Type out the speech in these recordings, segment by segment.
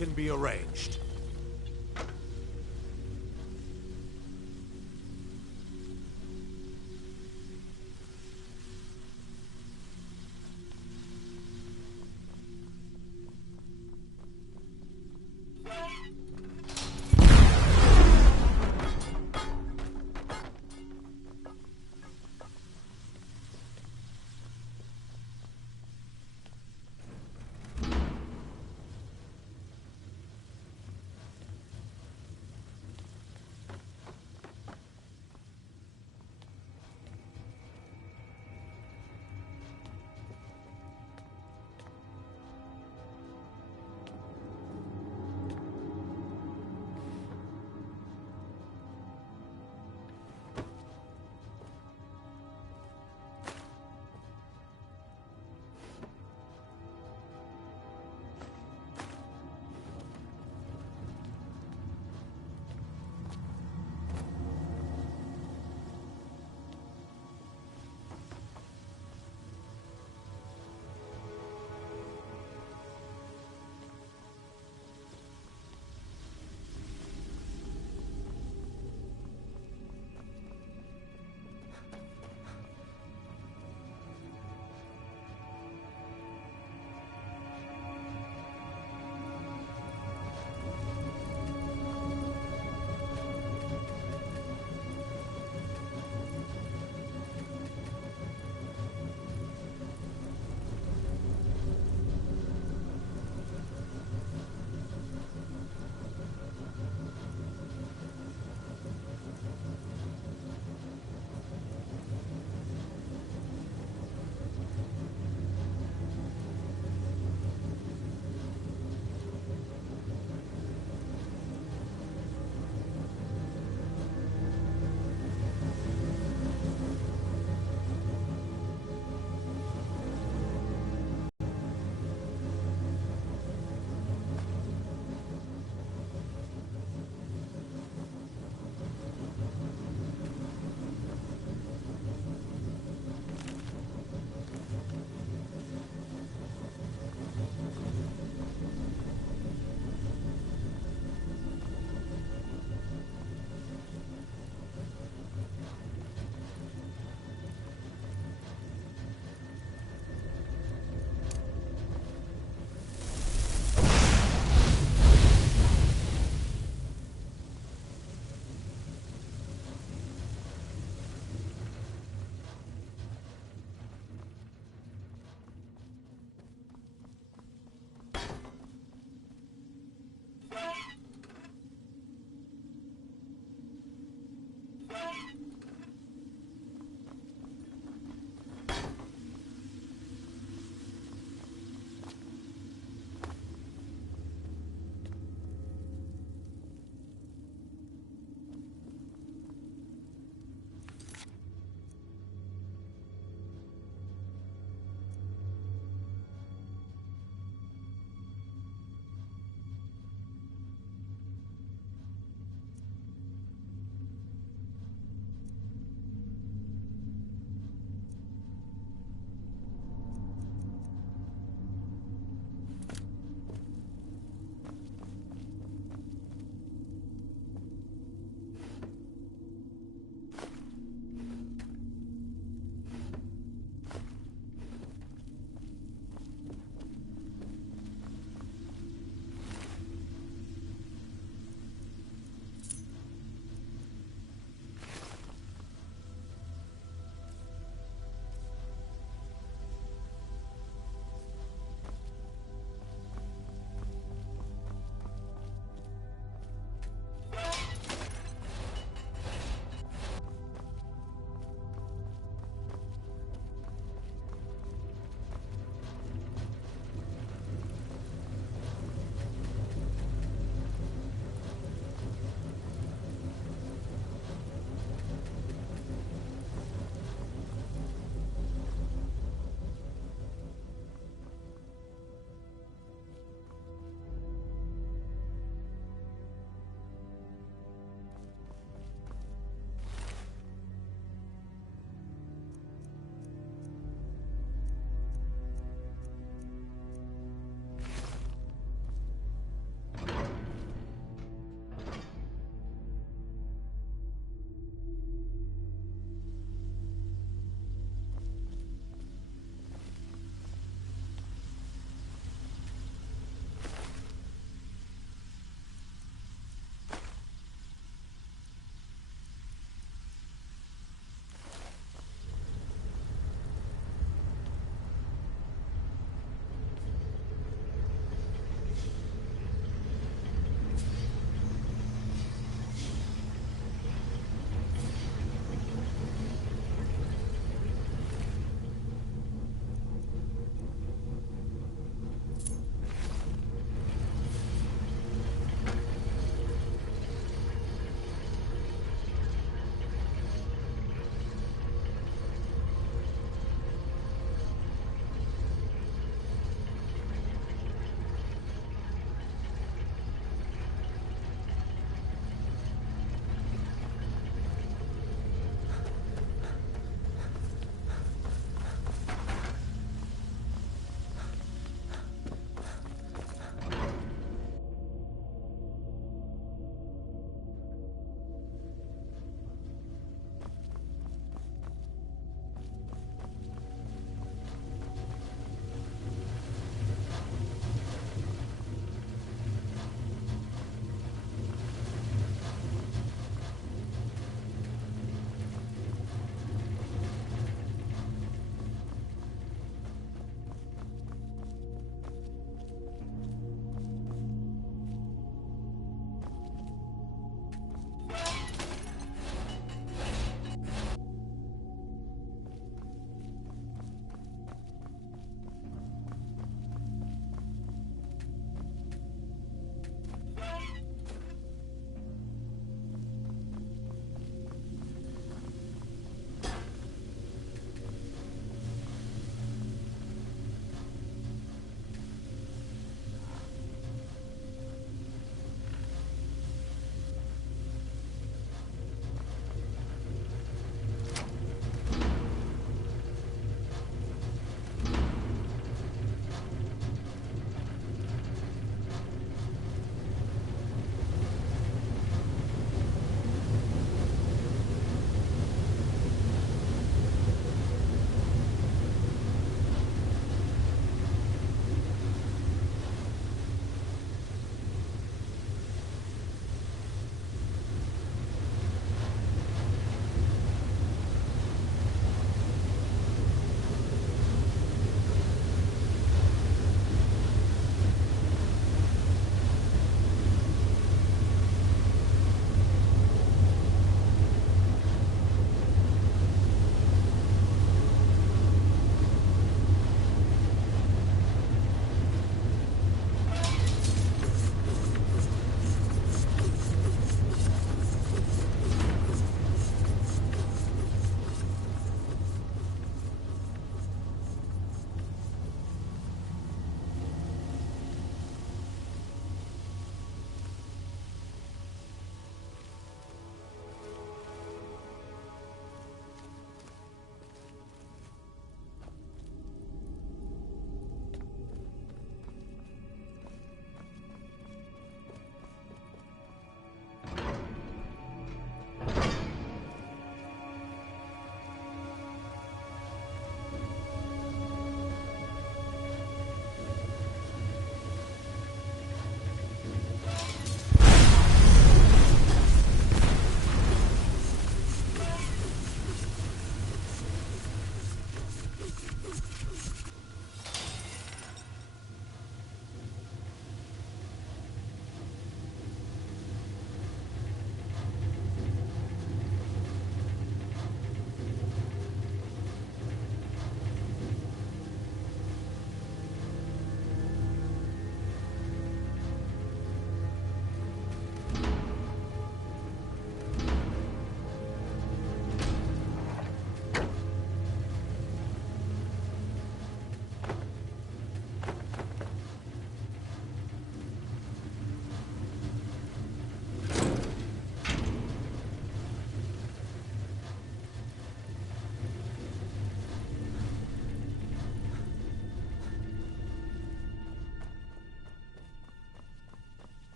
can be arranged.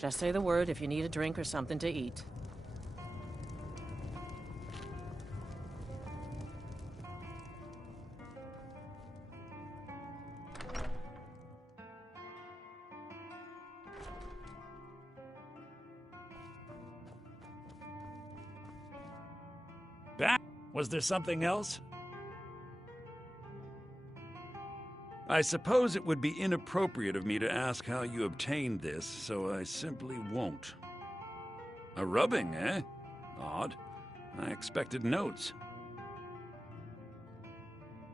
Just say the word if you need a drink or something to eat. Was there something else? I suppose it would be inappropriate of me to ask how you obtained this, so I simply won't. A rubbing, eh? Odd. I expected notes.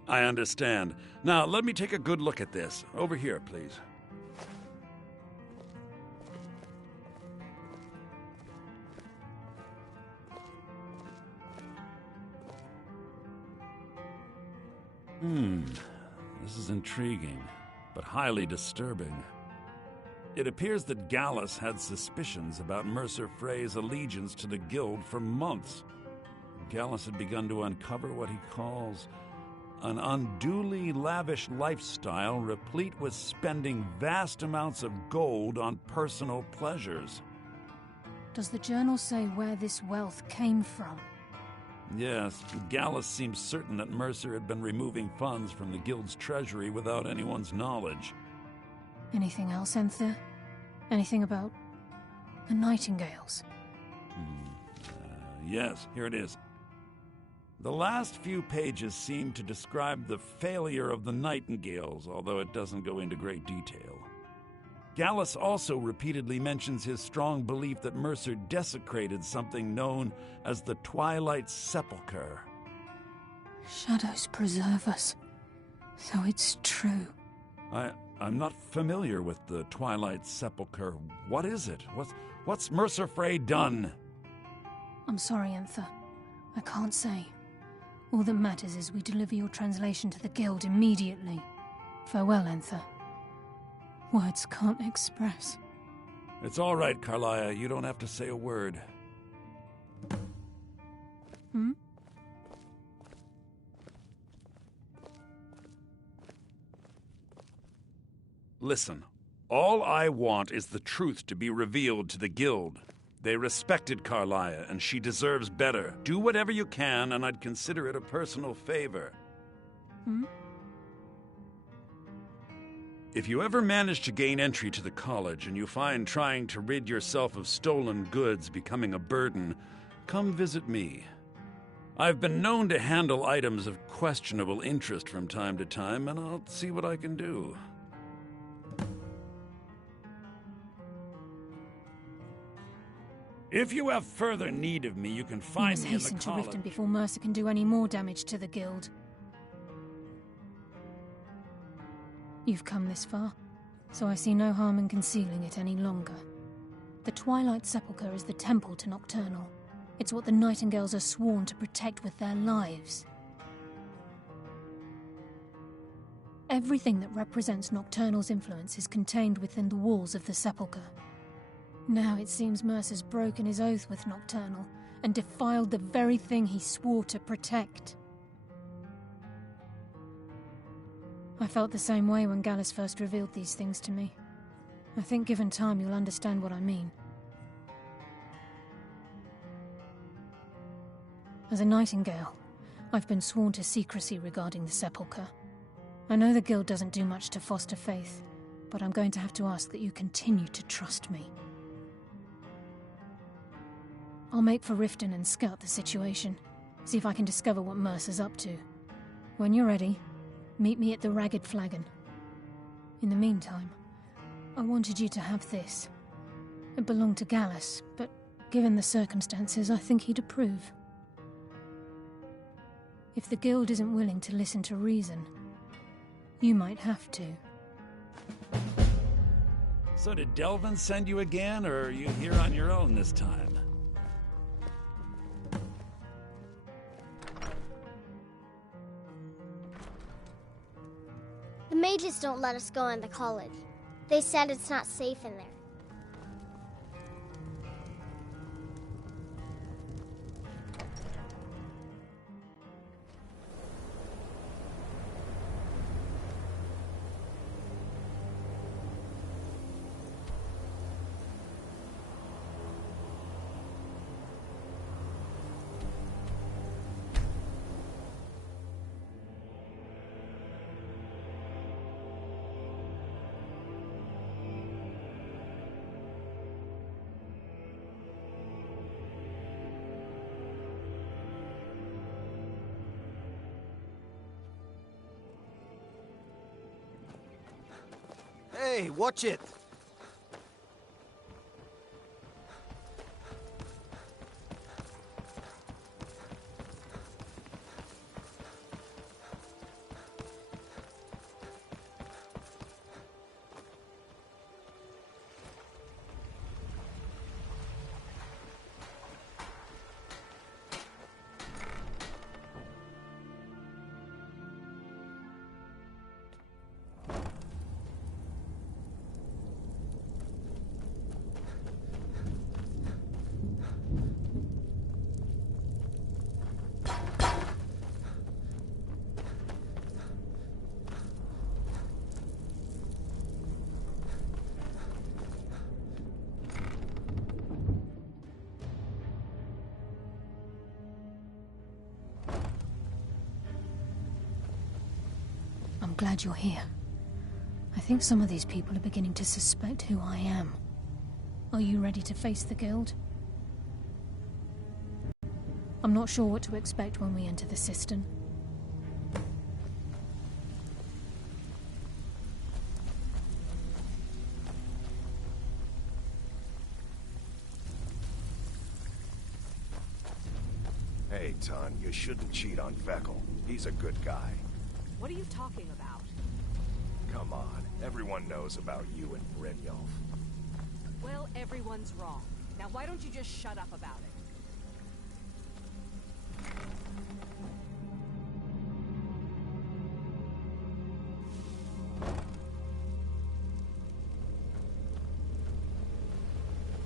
I understand. Now, let me take a good look at this. Over here, please. This is intriguing, but highly disturbing. It appears that Gallus had suspicions about Mercer Frey's allegiance to the Guild for months. Gallus had begun to uncover what he calls an unduly lavish lifestyle replete with spending vast amounts of gold on personal pleasures. Does the journal say where this wealth came from? Yes, Gallus seems certain that Mercer had been removing funds from the Guild's treasury without anyone's knowledge. Anything else, Enther? Anything about the Nightingales? Yes, here it is. The last few pages seem to describe the failure of the Nightingales, although it doesn't go into great detail. Gallus also repeatedly mentions his strong belief that Mercer desecrated something known as the Twilight Sepulchre. Shadows preserve us, so it's true. I'm not familiar with the Twilight Sepulchre. What is it? What's Mercer Frey done? I'm sorry, Enther. I can't say. All that matters is we deliver your translation to the Guild immediately. Farewell, Enther. Words can't express. It's all right, Carlia. You don't have to say a word. Listen, all I want is the truth to be revealed to the Guild. They respected Carlia, and she deserves better. Do whatever you can, and I'd consider it a personal favor. If you ever manage to gain entry to the college and you find trying to rid yourself of stolen goods becoming a burden, come visit me. I've been known to handle items of questionable interest from time to time, and I'll see what I can do. If you have further need of me, you can find me in the hasten college. to Riften before Mercer can do any more damage to the Guild. You've come this far, so I see no harm in concealing it any longer. The Twilight Sepulchre is the temple to Nocturnal. It's what the Nightingales are sworn to protect with their lives. Everything that represents Nocturnal's influence is contained within the walls of the Sepulchre. Now it seems Mercer's broken his oath with Nocturnal and defiled the very thing he swore to protect. I felt the same way when Gallus first revealed these things to me. I think given time you'll understand what I mean. As a Nightingale, I've been sworn to secrecy regarding the Sepulchre. I know the Guild doesn't do much to foster faith, but I'm going to have to ask that you continue to trust me. I'll make for Riften and scout the situation, see if I can discover what Mercer's up to. When you're ready, meet me at the Ragged Flagon. In the meantime, I wanted you to have this. It belonged to Gallus, but given the circumstances, I think he'd approve. If the Guild isn't willing to listen to reason, you might have to. So did Delvin send you again, or are you here on your own this time? The mages don't let us go into college. They said it's not safe in there. Hey, watch it! I'm glad you're here. I think some of these people are beginning to suspect who I am. Are you ready to face the Guild? I'm not sure what to expect when we enter the cistern. Hey, Ton, you shouldn't cheat on Vekel. He's a good guy. What are you talking about? Come on, everyone knows about you and Brynjolf. Well, everyone's wrong. Now why don't you just shut up about it?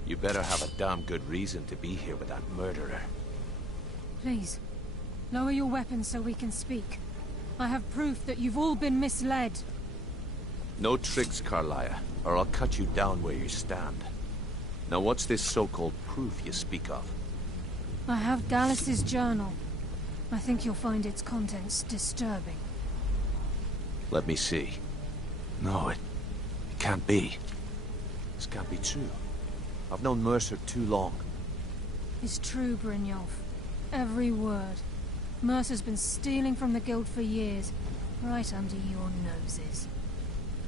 You better have a damn good reason to be here with that murderer. Please, lower your weapons so we can speak. I have proof that you've all been misled. No tricks, Carlia, or I'll cut you down where you stand. Now what's this so-called proof you speak of? I have Gallus's journal. I think you'll find its contents disturbing. Let me see. No, it can't be. This can't be true. I've known Mercer too long. It's true, Brynjolf. Every word. Mercer's been stealing from the Guild for years, right under your noses.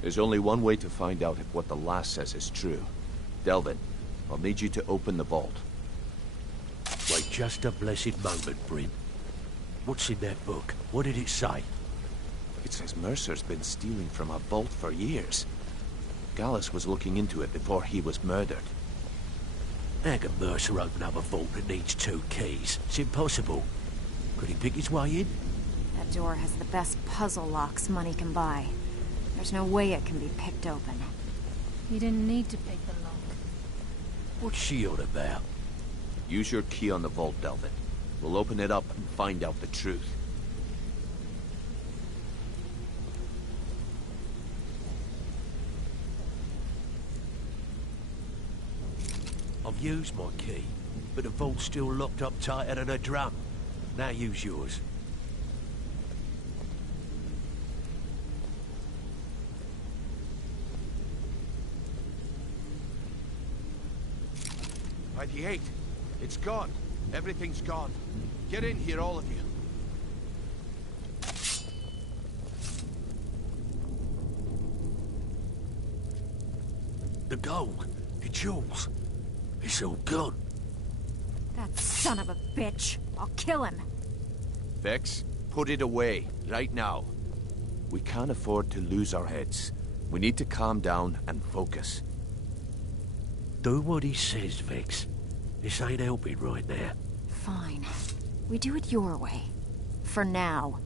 There's only one way to find out if what the lass says is true. Delvin, I'll need you to open the vault. Wait just a blessed moment, Bryn. What's in that book? What did it say? It says Mercer's been stealing from a vault for years. Gallus was looking into it before he was murdered. How can Mercer open up a vault that needs 2 keys? It's impossible. Could he pick his way in? That door has the best puzzle locks money can buy. There's no way it can be picked open. You didn't need to pick the lock. What's she on about? Use your key on the vault, Delvin. We'll open it up and find out the truth. I've used my key, but the vault's still locked up tighter than a drum. Now use yours. By the 8. It's gone. Everything's gone. Get in here, all of you. The gold, the jewels, it's all gone. That son of a bitch! I'll kill him! Vex, put it away, right now. We can't afford to lose our heads. We need to calm down and focus. Do what he says, Vex. This ain't helping right now. Fine. We do it your way. For now.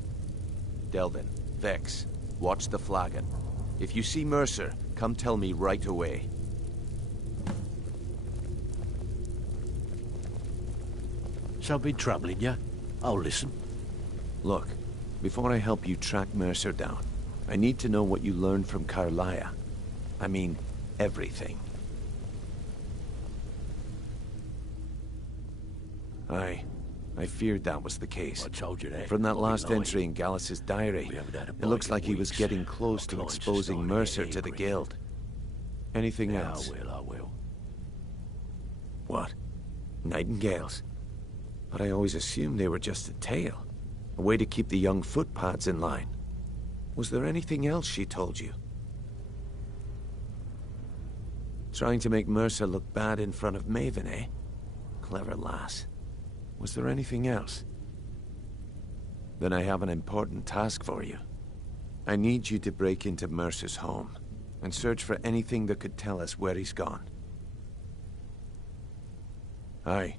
Delvin, Vex, watch the flagon. If you see Mercer, come tell me right away. Something troubling you? I'll listen. Look, before I help you track Mercer down, I need to know what you learned from Carlia. I mean, everything. I feared that was the case. I told you that. From that I'll be last lying. entry in Gallus's diary, We haven't had a it bite looks in like he was weeks. getting close Our to clients are exposing starting to Mercer get to the angry. Guild. Anything Yeah, else? I will. What? Nightingales? But I always assumed they were just a tale. A way to keep the young footpads in line. Was there anything else she told you? Trying to make Mercer look bad in front of Maven, eh? Clever lass. Was there anything else? Then I have an important task for you. I need you to break into Mercer's home and search for anything that could tell us where he's gone. Aye.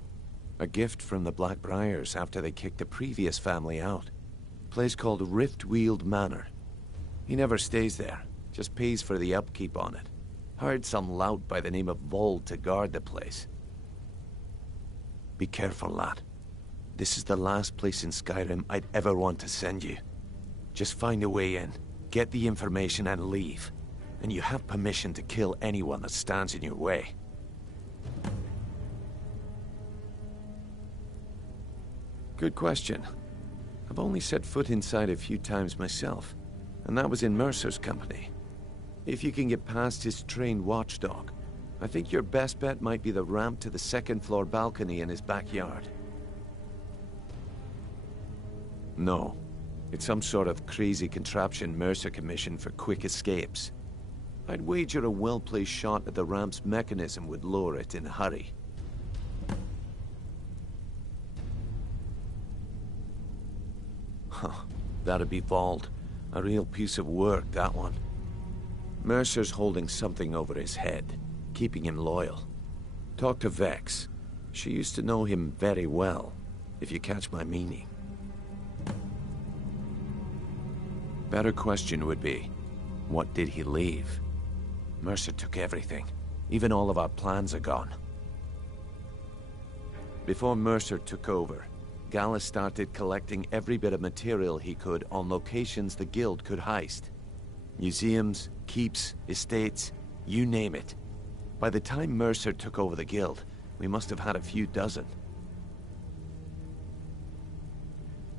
A gift from the Blackbriars after they kicked the previous family out. Place called Riftweald Manor. He never stays there, just pays for the upkeep on it. Hired some lout by the name of Vold to guard the place. Be careful, lad. This is the last place in Skyrim I'd ever want to send you. Just find a way in, get the information and leave. And you have permission to kill anyone that stands in your way. Good question. I've only set foot inside a few times myself, and that was in Mercer's company. If you can get past his trained watchdog, I think your best bet might be the ramp to the second-floor balcony in his backyard. No. It's some sort of crazy contraption Mercer commissioned for quick escapes. I'd wager a well-placed shot at the ramp's mechanism would lower it in a hurry. Huh. That'd be Vold. A real piece of work, that one. Mercer's holding something over his head, keeping him loyal. Talk to Vex. She used to know him very well, if you catch my meaning. Better question would be, what did he leave? Mercer took everything. Even all of our plans are gone. Before Mercer took over, Gallus started collecting every bit of material he could on locations the Guild could heist. Museums, keeps, estates, you name it. By the time Mercer took over the Guild, we must have had a few dozen.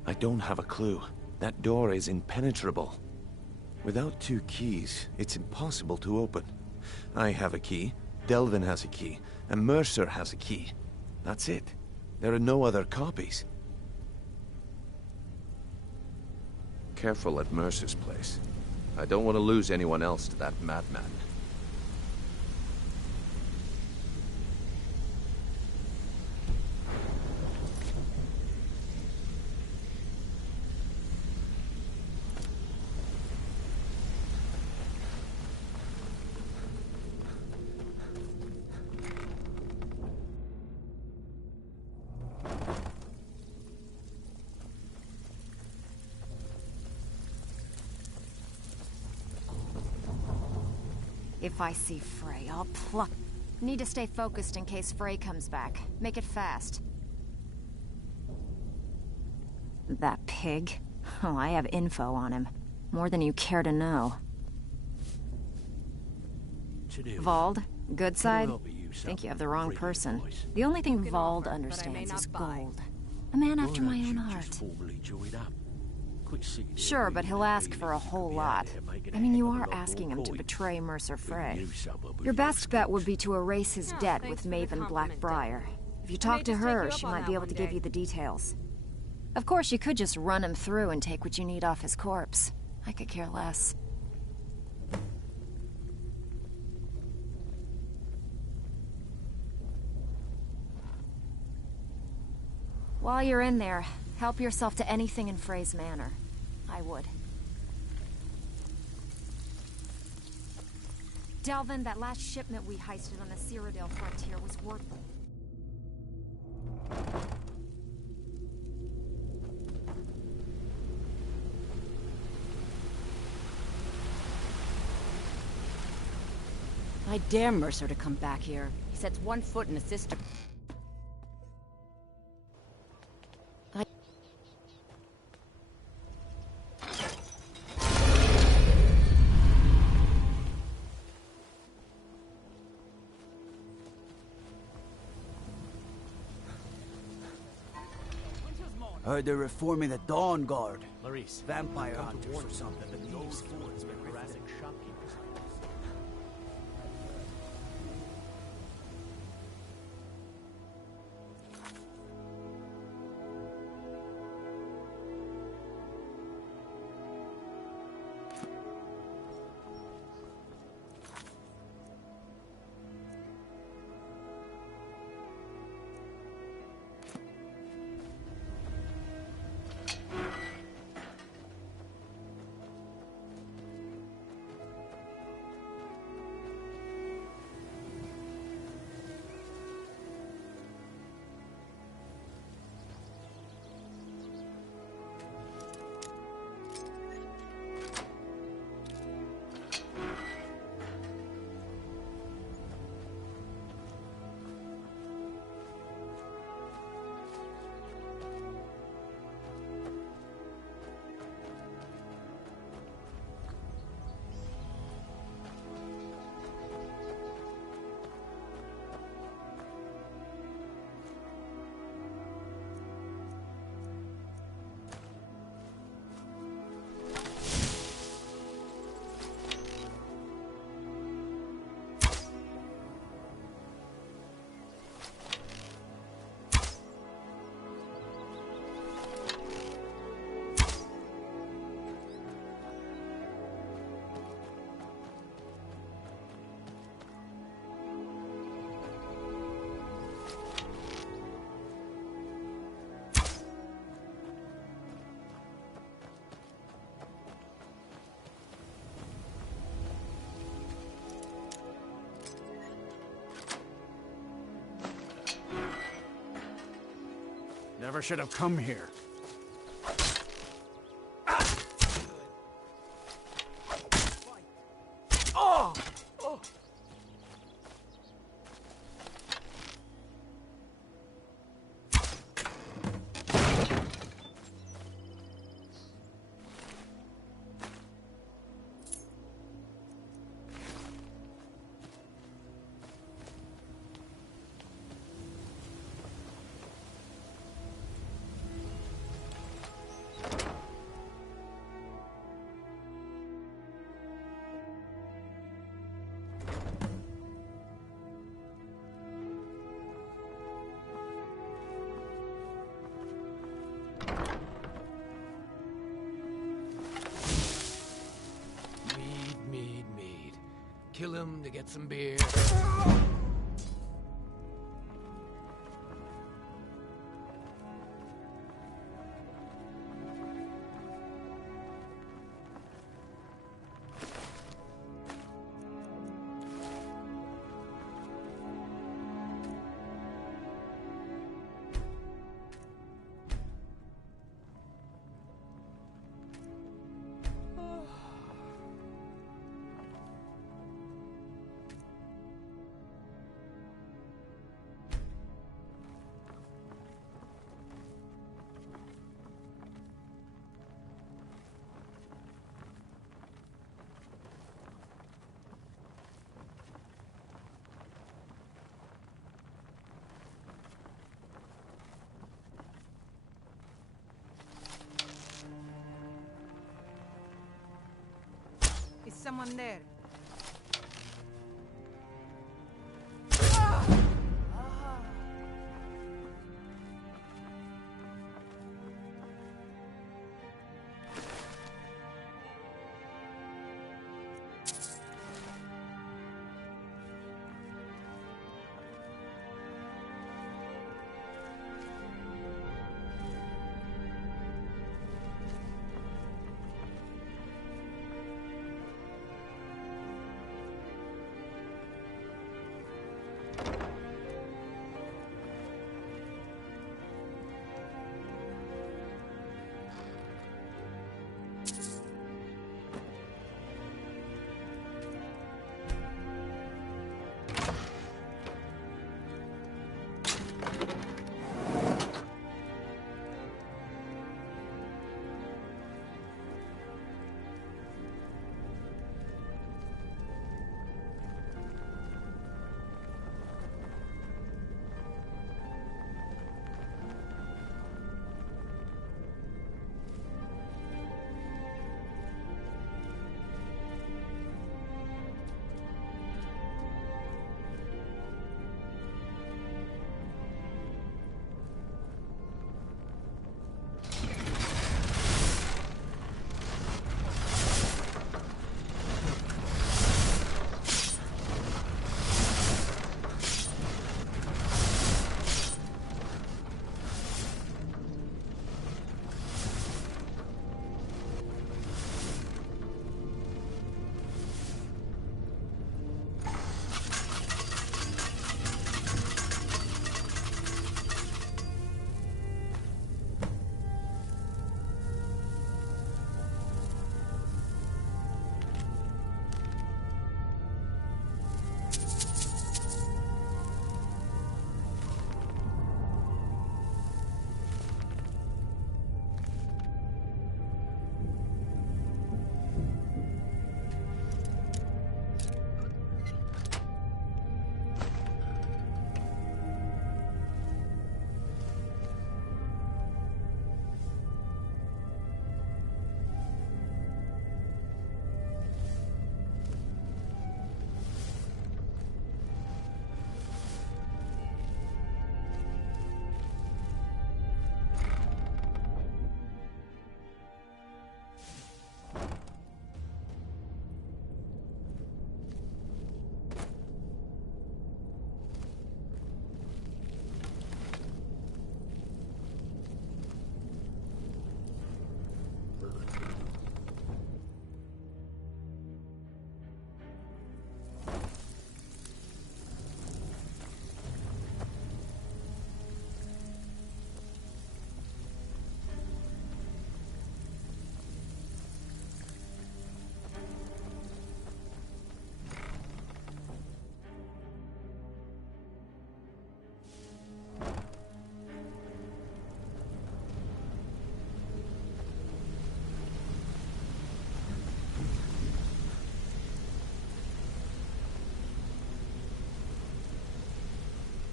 I don't have a clue. That door is impenetrable. Without 2 keys, it's impossible to open. I have a key, Delvin has a key, and Mercer has a key. That's it. There are no other copies. Careful at Mercer's place. I don't want to lose anyone else to that madman. If I see Frey, I'll pluck. Need to stay focused in case Frey comes back. Make it fast. That pig? Oh, I have info on him. More than you care to know. Vold? Good side? Think you have the wrong person. The only thing Vold understands is gold. A man after my own heart. Sure, but he'll ask for a whole lot. I mean, you are asking him to betray Mercer Frey. Your best bet would be to erase his debt with Maven Blackbriar. If you talk to her, she might be able to give you the details. Of course, you could just run him through and take what you need off his corpse. I could care less. While you're in there, help yourself to anything in Frey's manor. I would. Delvin, that last shipment we heisted on the Cyrodiil frontier was worth... I dare Mercer to come back here. He sets one foot in a sister. Heard they're reforming the Dawn Guard. Maurice, vampire hunters or something. Those fools been harassing shopkeepers. never should have come here. Mead. Kill him to get some beer. Is someone there?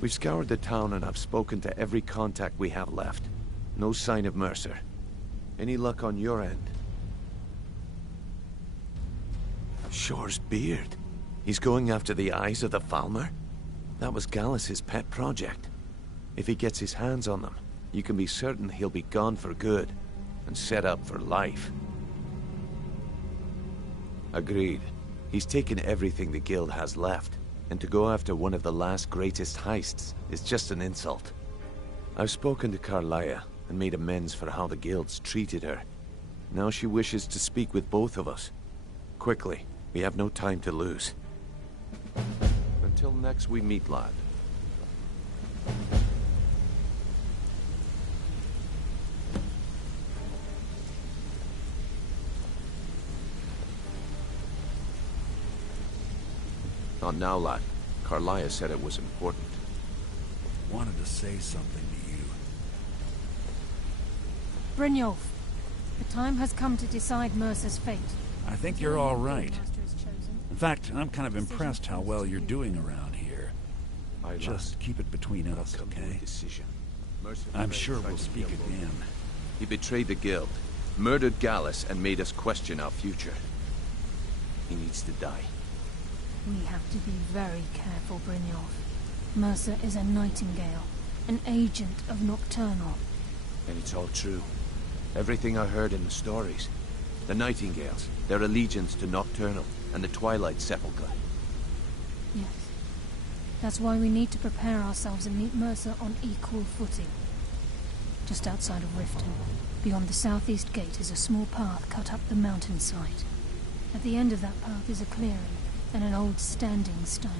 We've scoured the town and I've spoken to every contact we have left. No sign of Mercer. Any luck on your end? Shore's beard. He's going after the eyes of the Falmer? That was Gallus's pet project. If he gets his hands on them, you can be certain he'll be gone for good, and set up for life. Agreed. He's taken everything the Guild has left, and to go after one of the last greatest heists is just an insult. I've spoken to Carlia, and made amends for how the Guild's treated her. Now she wishes to speak with both of us. Quickly, we have no time to lose. Until next we meet, lad. Not now, lad. Carlia said it was important. Wanted to say something to you. Brynjolf, the time has come to decide Mercer's fate. I think you're all right. In fact, I'm kind of impressed how well you're doing around here. Just keep it between us, okay? I'm sure we'll speak again. He betrayed the Guild, murdered Gallus, and made us question our future. He needs to die. We have to be very careful, Brynjolf. Mercer is a Nightingale, an agent of Nocturnal. And it's all true. Everything I heard in the stories. The Nightingales, their allegiance to Nocturnal, and the Twilight Sepulchre. Yes. That's why we need to prepare ourselves and meet Mercer on equal footing. Just outside of Riften, beyond the southeast gate, is a small path cut up the mountainside. At the end of that path is a clearing, and an old standing stone.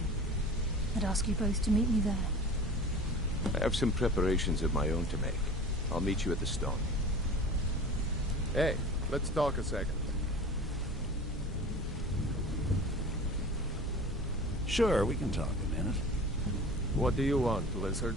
I'd ask you both to meet me there. I have some preparations of my own to make. I'll meet you at the stone. Hey, let's talk a second. Sure, we can talk a minute. What do you want, Lizard?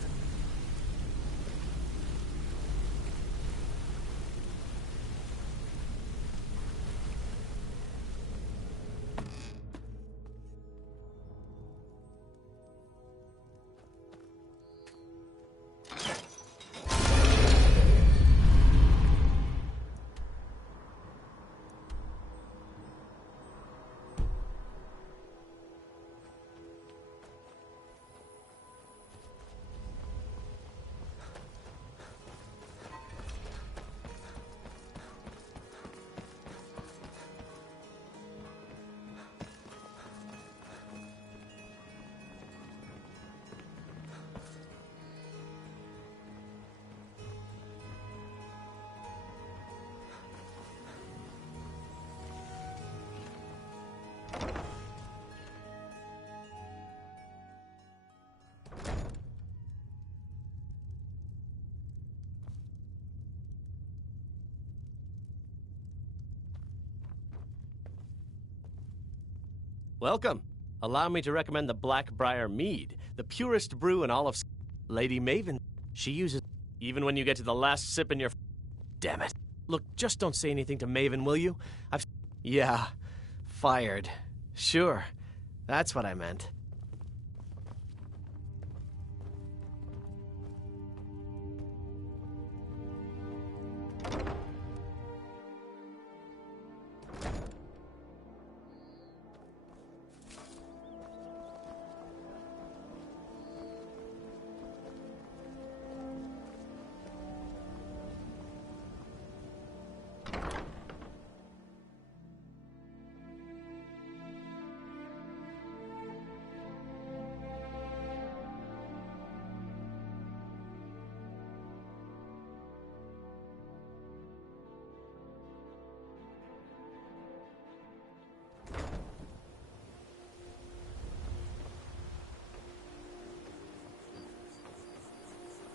Welcome. Allow me to recommend the Blackbriar Mead, the purest brew in all of... Lady Maven, she uses... Even when you get to the last sip in your... Damn it. Look, just don't say anything to Maven, will you? Yeah. Fired. Sure. That's what I meant.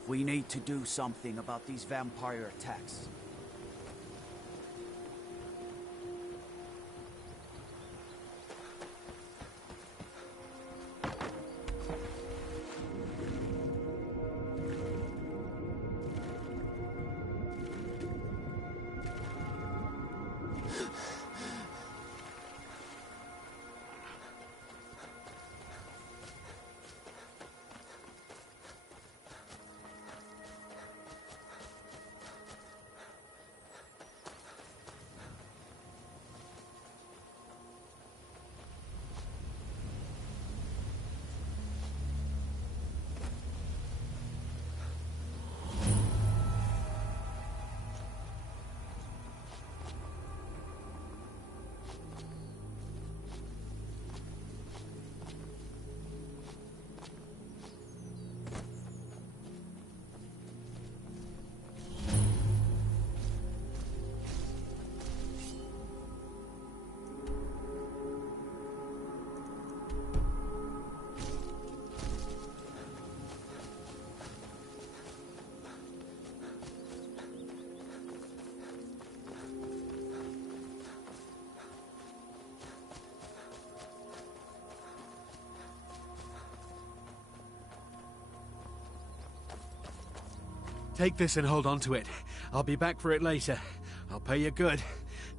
We need to do something about these vampire attacks. Take this and hold on to it. I'll be back for it later. I'll pay you good.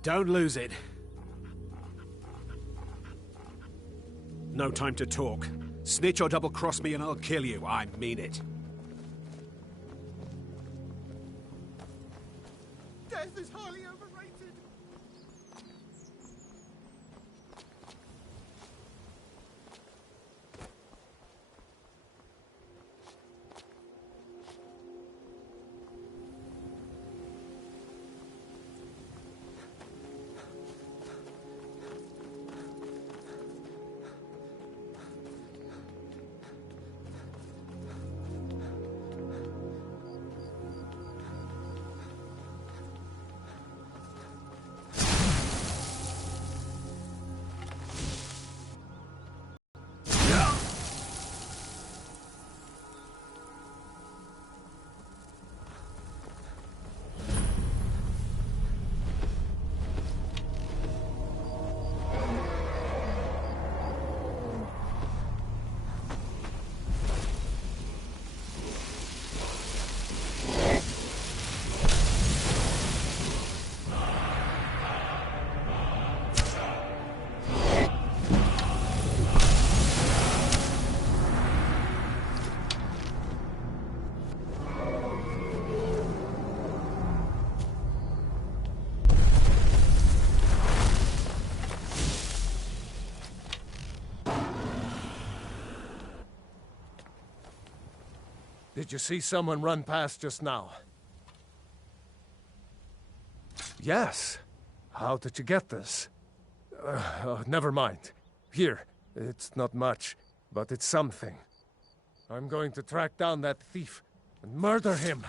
Don't lose it. No time to talk. Snitch or double-cross me and I'll kill you. I mean it. Death is highly overrated. Did you see someone run past just now? Yes. How did you get this? Never mind. Here. It's not much, but it's something. I'm going to track down that thief and murder him.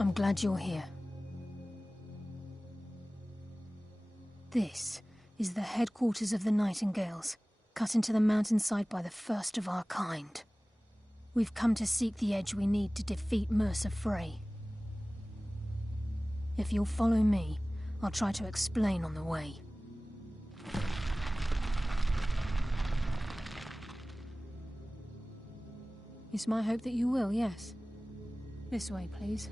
I'm glad you're here. This is the headquarters of the Nightingales, cut into the mountainside by the first of our kind. We've come to seek the edge we need to defeat Mercer Frey. If you'll follow me, I'll try to explain on the way. It's my hope that you will, yes. This way, please.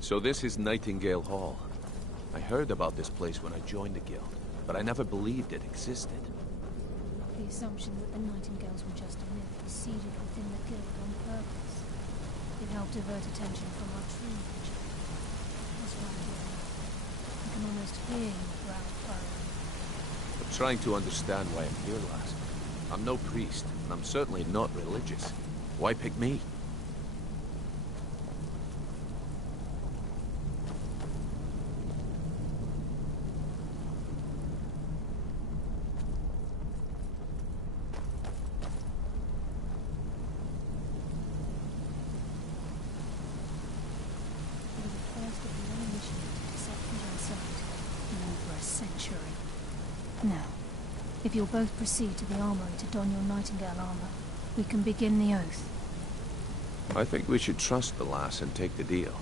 So this is Nightingale Hall. I heard about this place when I joined the guild, but I never believed it existed. The assumption that the Nightingales were just a myth was seeded within the guild on purpose. It helped divert attention from our true nature. That's why I'm here. can almost hear your growl burrowing. I'm trying to understand why I'm here, lass. I'm no priest, and I'm certainly not religious. Why pick me? You're the first of the uninitiated to set foot outside in over a century. Now, if you'll both proceed to the armory to don your Nightingale armor, we can begin the oath. I think we should trust the lass and take the deal.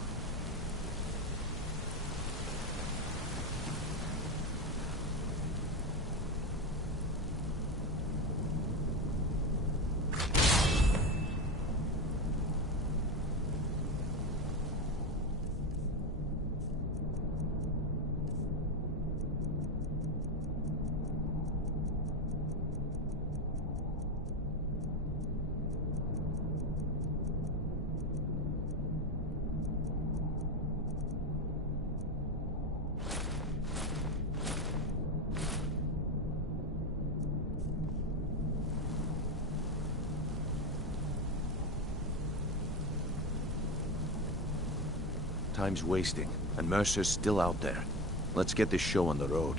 Time's wasting, and Mercer's still out there. Let's get this show on the road.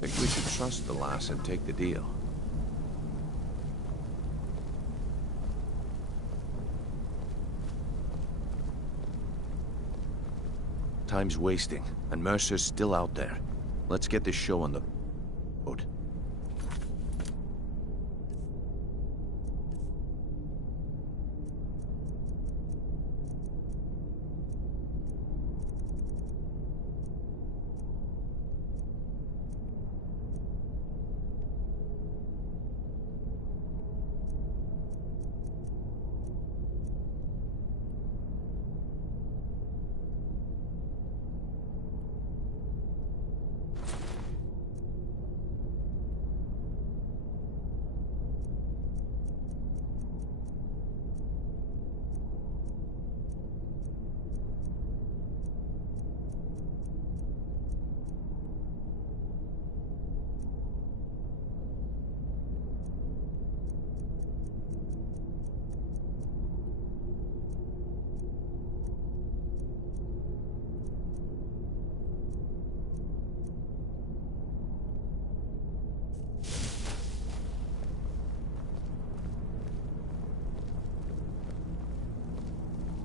I think we should trust the lass and take the deal. Time's wasting, and Mercer's still out there. Let's get this show on the road.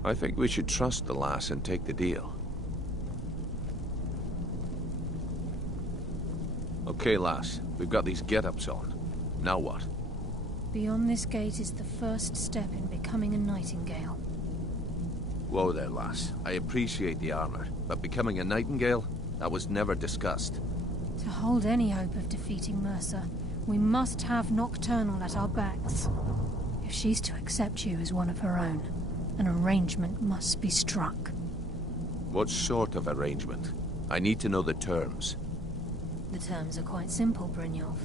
I think we should trust the lass and take the deal. Okay, lass. We've got these get-ups on. Now what? Beyond this gate is the first step in becoming a nightingale. Whoa there, lass. I appreciate the armor, but becoming a nightingale? That was never discussed. To hold any hope of defeating Mercer, we must have Nocturnal at our backs. If she's to accept you as one of her own, an arrangement must be struck. What sort of arrangement? I need to know the terms. The terms are quite simple, Brynjolf.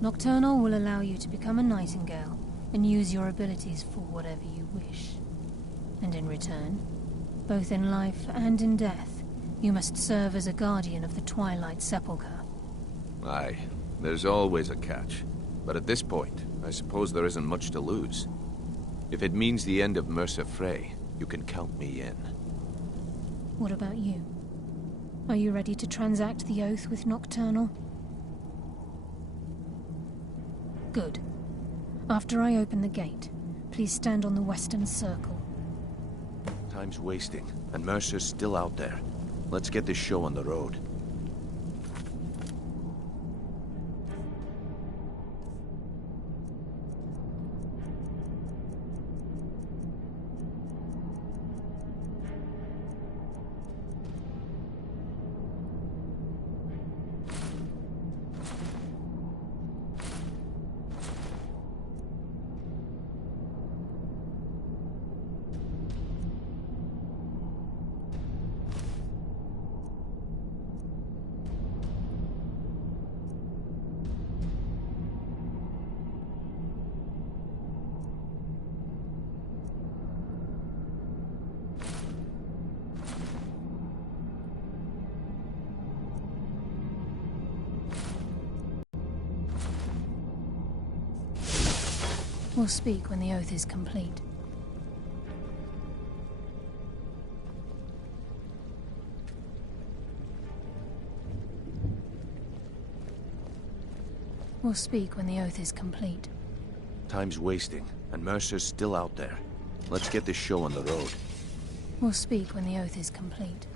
Nocturnal will allow you to become a nightingale and use your abilities for whatever you wish. And in return, both in life and in death, you must serve as a guardian of the Twilight Sepulchre. Aye, there's always a catch. But at this point, I suppose there isn't much to lose. If it means the end of Mercer Frey, you can count me in. What about you? Are you ready to transact the oath with Nocturnal? Good. After I open the gate, please stand on the western circle. Time's wasting, and Mercer's still out there. Let's get this show on the road. We'll speak when the oath is complete. We'll speak when the oath is complete. Time's wasting, and Mercer's still out there. Let's get this show on the road. We'll speak when the oath is complete.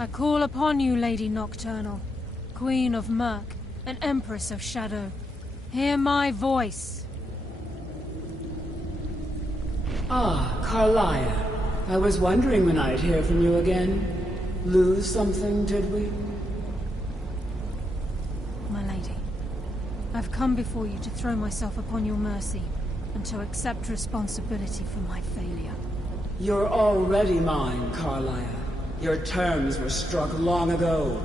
I call upon you, Lady Nocturnal, Queen of Murk, and Empress of Shadow. Hear my voice. Ah, Carlia. I was wondering when I'd hear from you again. Lose something, did we? My lady, I've come before you to throw myself upon your mercy, and to accept responsibility for my failure. You're already mine, Carlia. Your terms were struck long ago.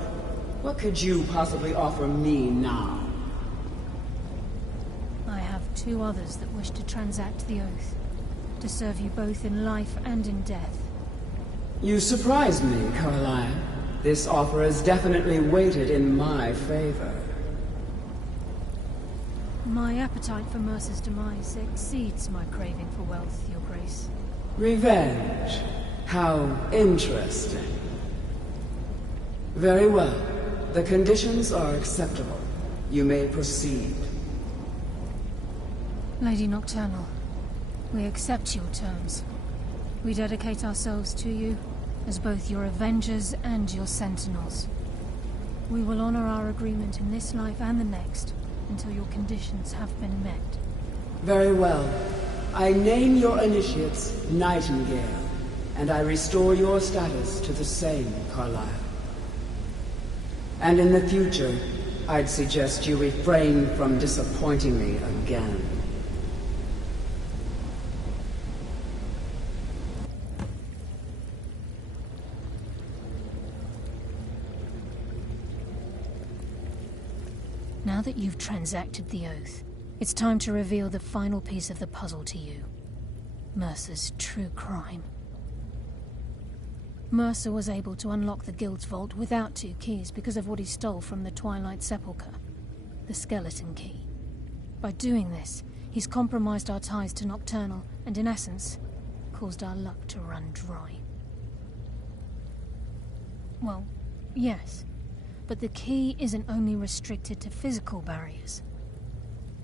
What could you possibly offer me now? I have two others that wish to transact the oath, to serve you both in life and in death. You surprise me, Carlia. This offer is definitely weighted in my favor. My appetite for Mercer's demise exceeds my craving for wealth, Your Grace. Revenge. How interesting. Very well. The conditions are acceptable. You may proceed. Lady Nocturnal, we accept your terms. We dedicate ourselves to you as both your avengers and your sentinels. We will honor our agreement in this life and the next until your conditions have been met. Very well. I name your initiates Nightingale, and I restore your status to the same, Carlisle. And in the future, I'd suggest you refrain from disappointing me again. Now that you've transacted the oath, it's time to reveal the final piece of the puzzle to you. Mercer's true crime. Mercer was able to unlock the Guild's vault without 2 keys because of what he stole from the Twilight Sepulchre. the skeleton key. By doing this, he's compromised our ties to Nocturnal, and in essence, caused our luck to run dry. Well, yes, but the key isn't only restricted to physical barriers.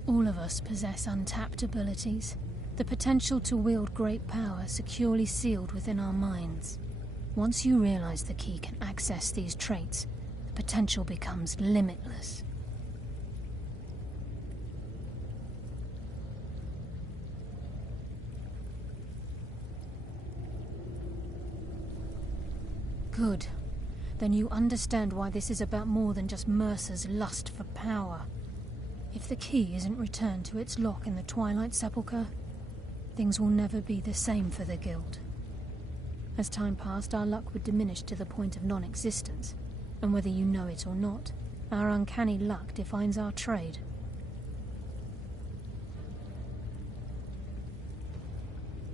All of us possess untapped abilities, the potential to wield great power securely sealed within our minds. Once you realize the key can access these traits, the potential becomes limitless. Good. Then you understand why this is about more than just Mercer's lust for power. If the key isn't returned to its lock in the Twilight Sepulchre, things will never be the same for the Guild. As time passed, our luck would diminish to the point of non-existence, and whether you know it or not, our uncanny luck defines our trade.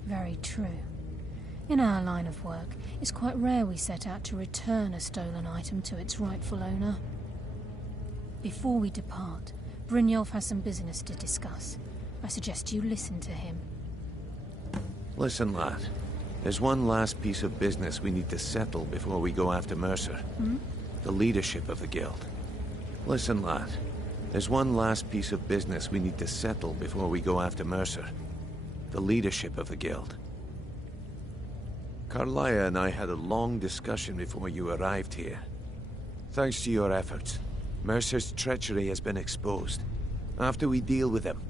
Very true. In our line of work, it's quite rare we set out to return a stolen item to its rightful owner. Before we depart, Brynjolf has some business to discuss. I suggest you listen to him. Listen, lad. There's one last piece of business we need to settle before we go after Mercer. The leadership of the Guild. Listen, lad. There's one last piece of business we need to settle before we go after Mercer. The leadership of the Guild. Carlia and I had a long discussion before you arrived here. Thanks to your efforts, Mercer's treachery has been exposed. After we deal with him,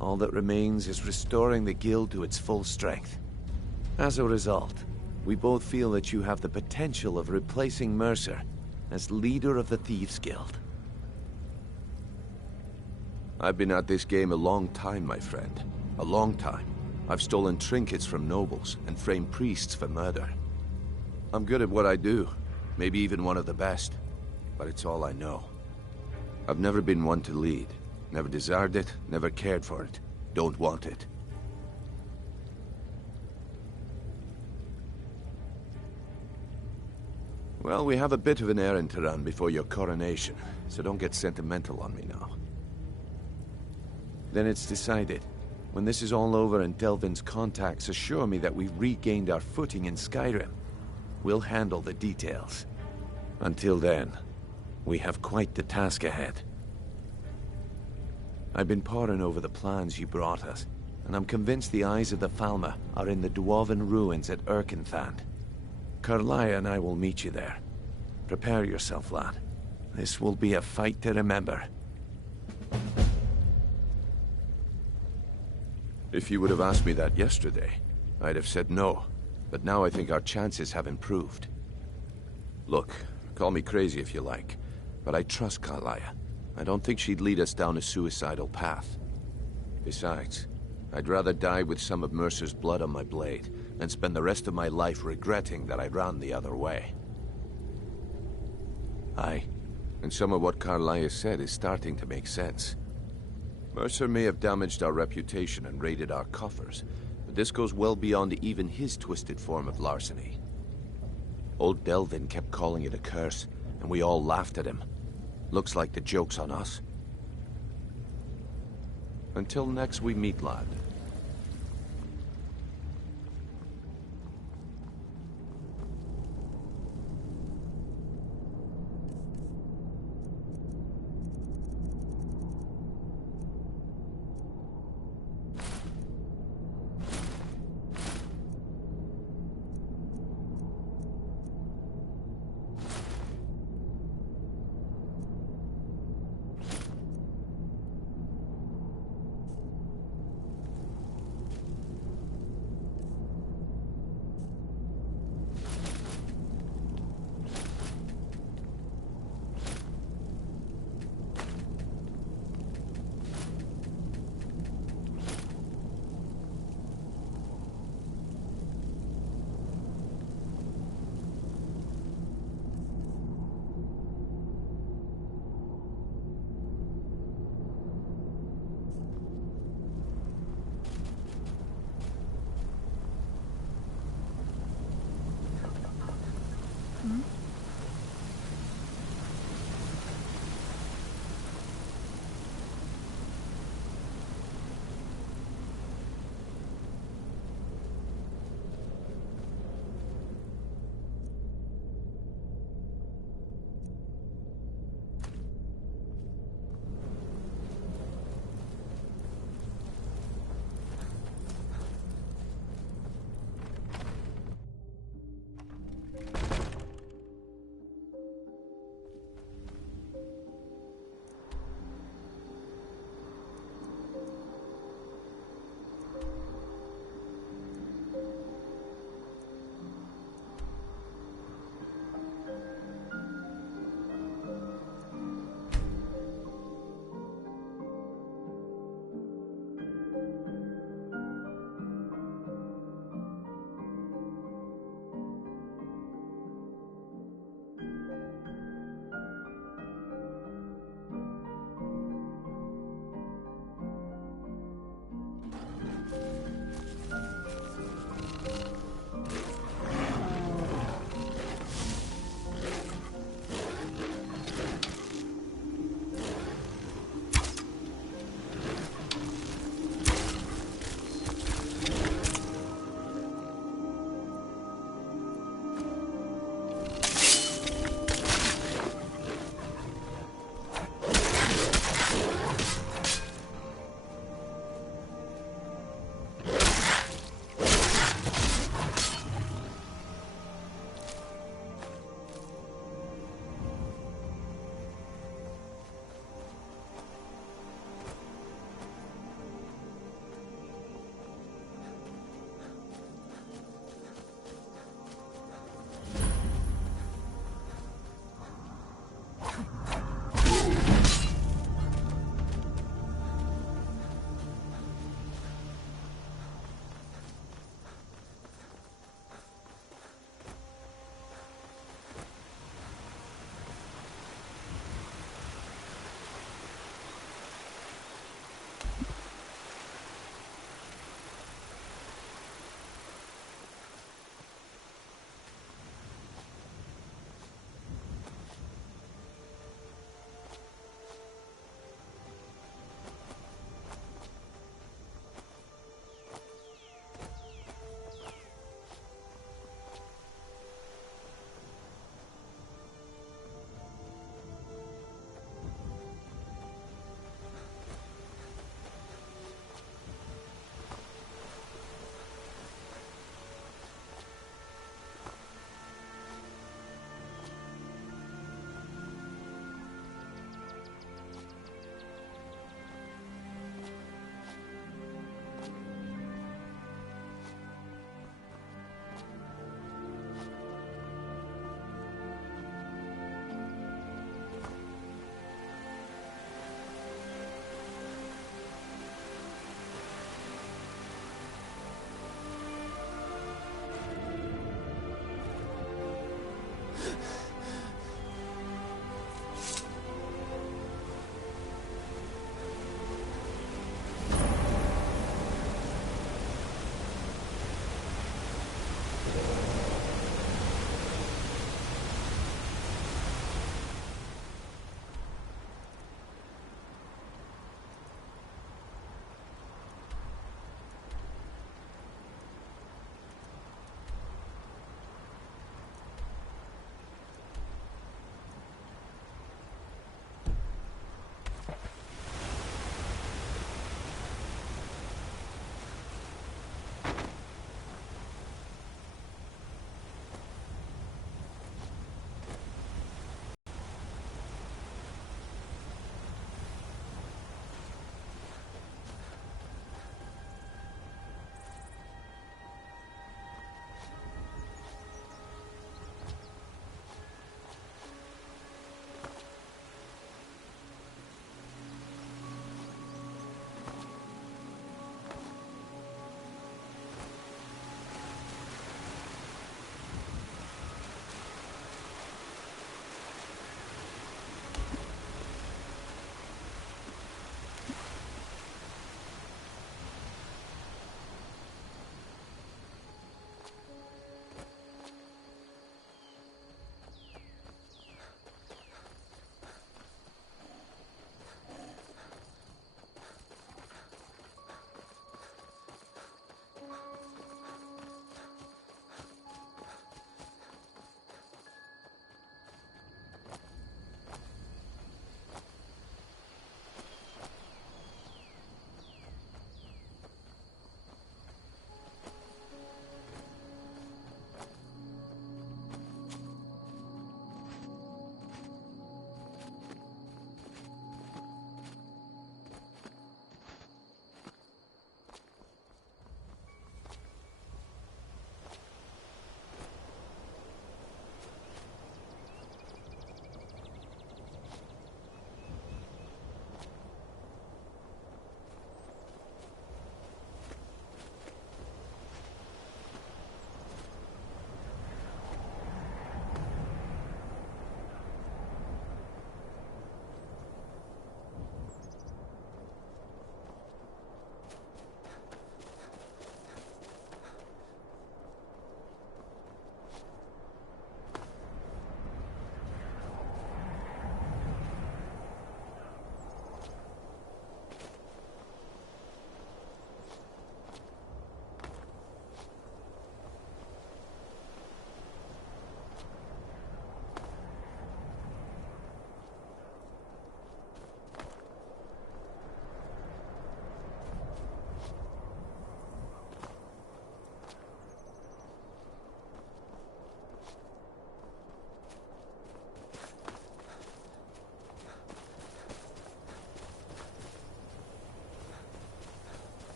all that remains is restoring the Guild to its full strength. As a result, we both feel that you have the potential of replacing Mercer as leader of the Thieves' Guild. I've been at this game a long time, my friend. A long time. I've stolen trinkets from nobles and framed priests for murder. I'm good at what I do, maybe even one of the best, but it's all I know. I've never been one to lead. Never desired it, never cared for it. Don't want it. Well, we have a bit of an errand to run before your coronation, so don't get sentimental on me now. Then it's decided. When this is all over and Delvin's contacts assure me that we've regained our footing in Skyrim, we'll handle the details. Until then, we have quite the task ahead. I've been poring over the plans you brought us, and I'm convinced the eyes of the Falmer are in the Dwarven ruins at Erkenthand. Carlia and I will meet you there. Prepare yourself, lad. This will be a fight to remember. If you would have asked me that yesterday, I'd have said no. But now I think our chances have improved. Look, call me crazy if you like, but I trust Carlia. I don't think she'd lead us down a suicidal path. Besides, I'd rather die with some of Mercer's blood on my blade than spend the rest of my life regretting that I ran the other way. Aye, and some of what Carlia said is starting to make sense. Mercer may have damaged our reputation and raided our coffers, but this goes well beyond even his twisted form of larceny. Old Delvin kept calling it a curse, and we all laughed at him. Looks like the joke's on us. Until next we meet, lad.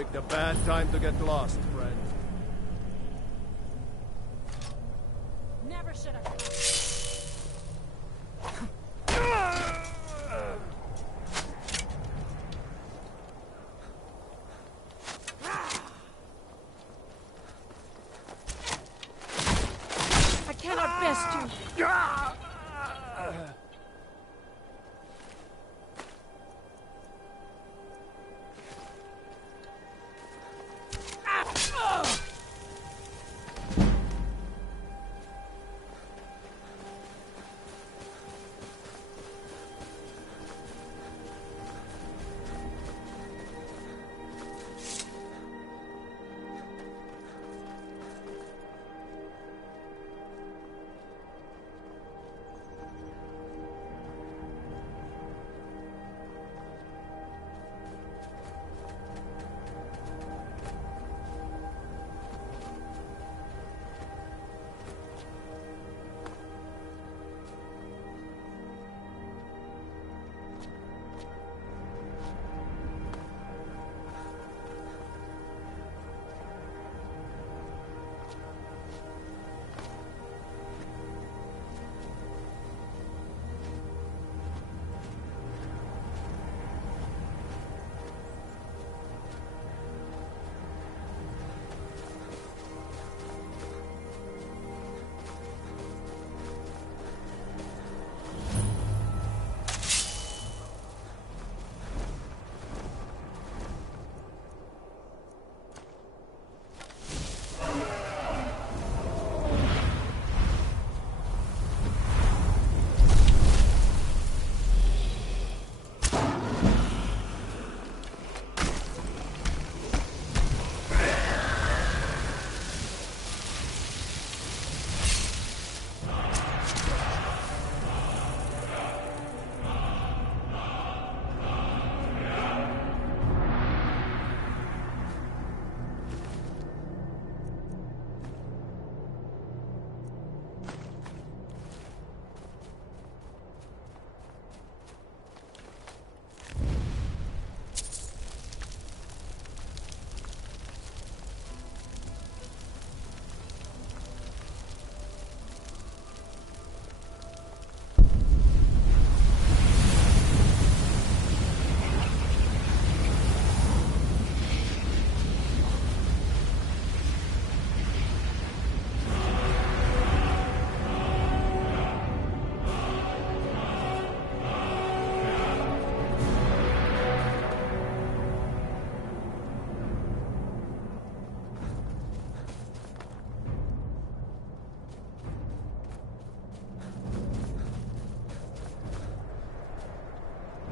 picked a bad time to get lost, friend. Never should have. I cannot best you.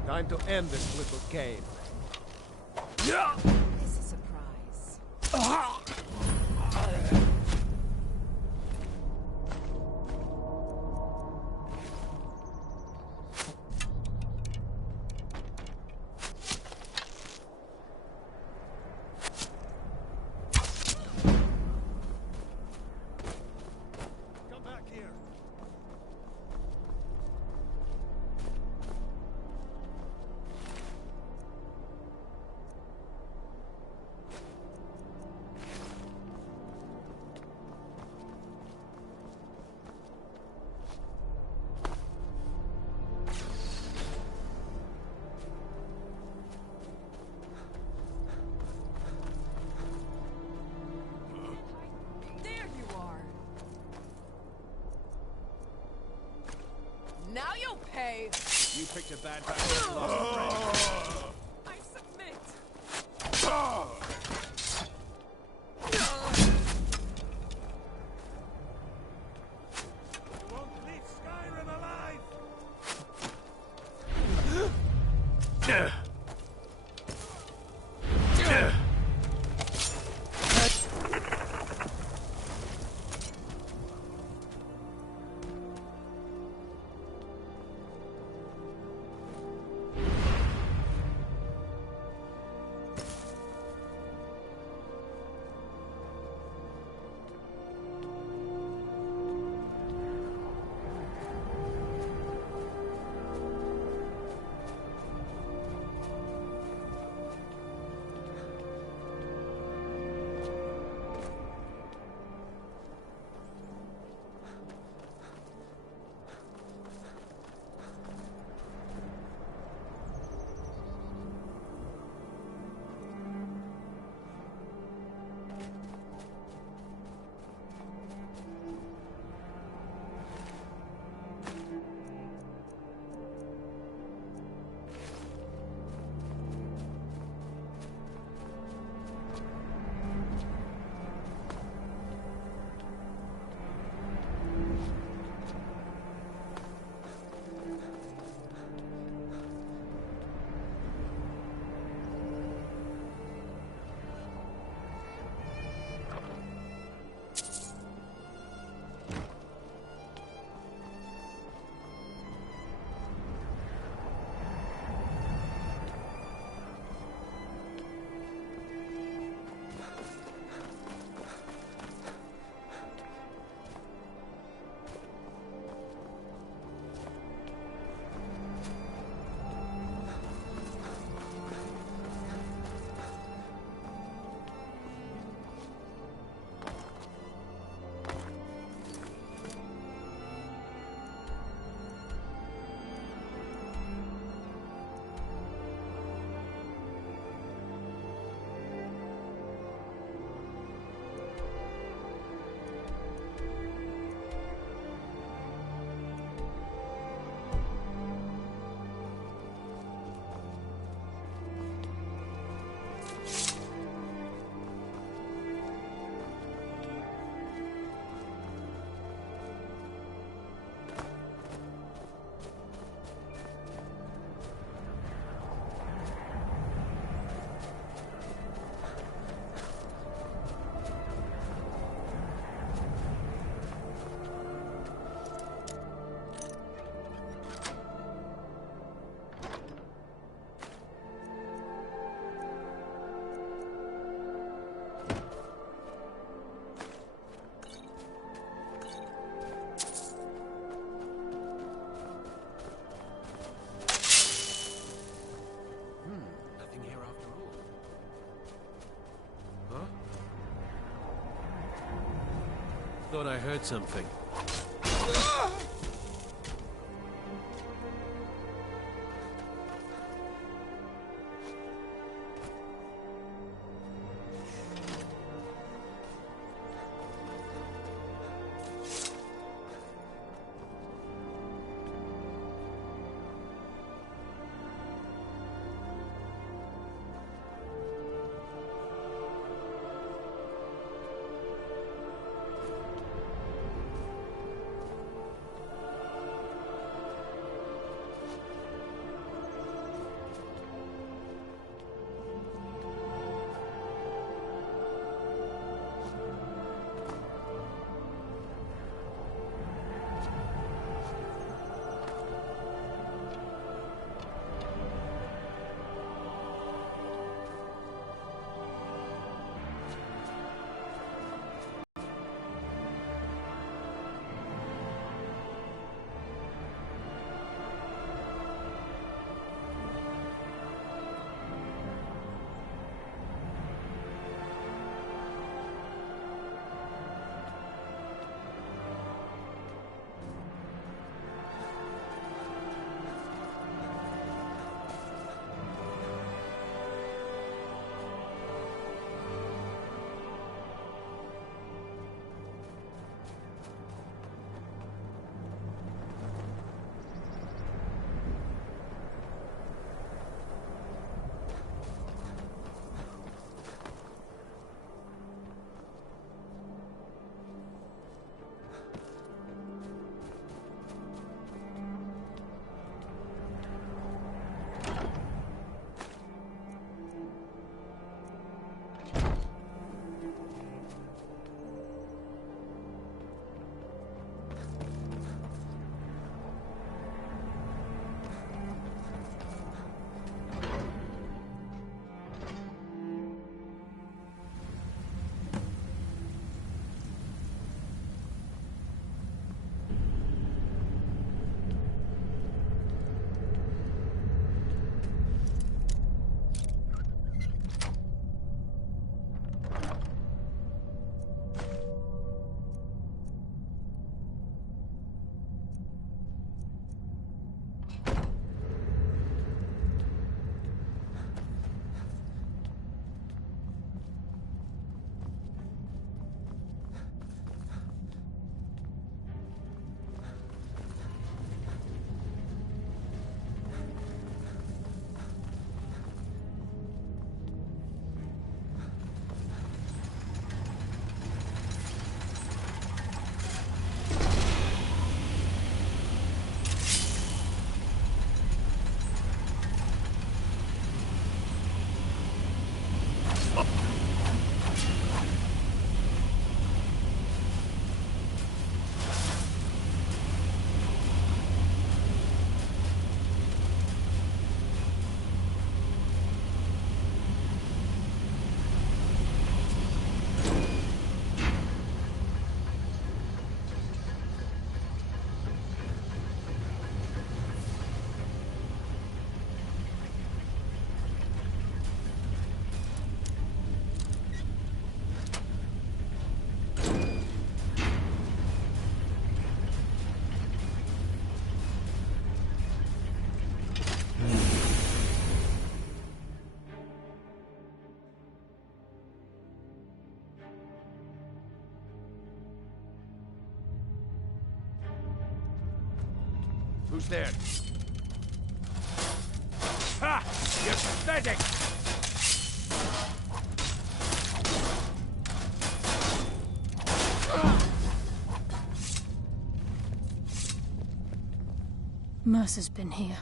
Time to end this little game. It's a surprise. Come back here. There you are. Now you'll pay. You picked a bad battle with lost friend. I submit. You won't leave Skyrim alive! Thought I heard something. Who's there? Ha! You're pathetic! Mercer's been here.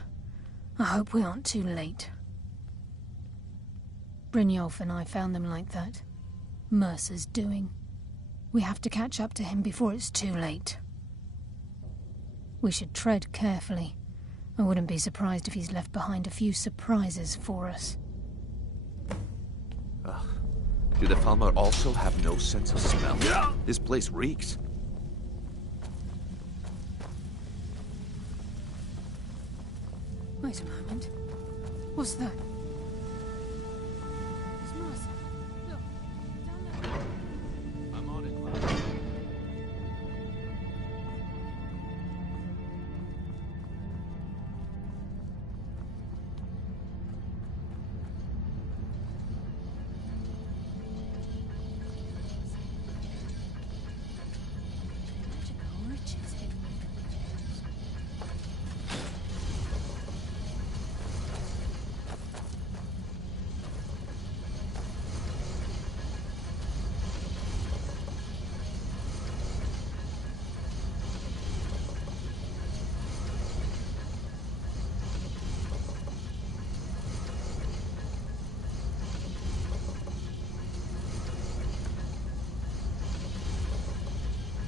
I hope we aren't too late. Brynjolf and I found them like that. Mercer's doing. We have to catch up to him before it's too late. We should tread carefully. I wouldn't be surprised if he's left behind a few surprises for us. Ugh. Do the Falmer also have no sense of smell? This place reeks. Wait a moment. What's that? I'm on it, lad.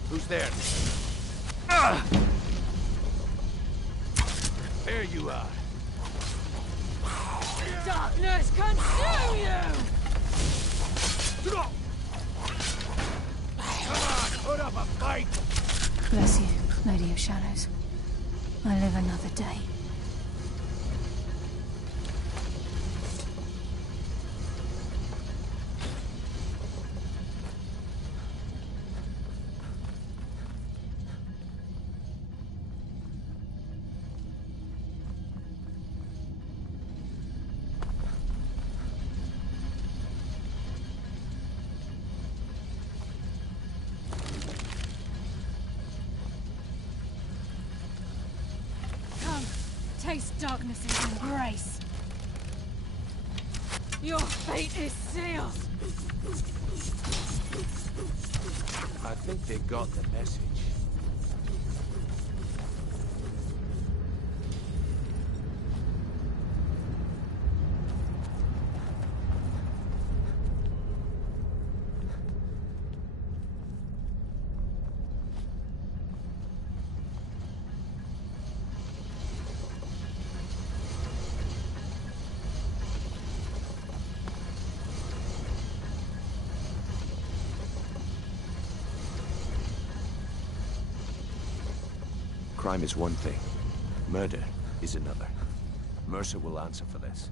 Who's there? There you are. Darkness consume you! Come on, put up a fight! Bless you, Lady of Shadows. I live another day. Taste darkness's embrace. Your fate is sealed. I think they got the message. Crime is one thing. Murder is another. Mercer will answer for this.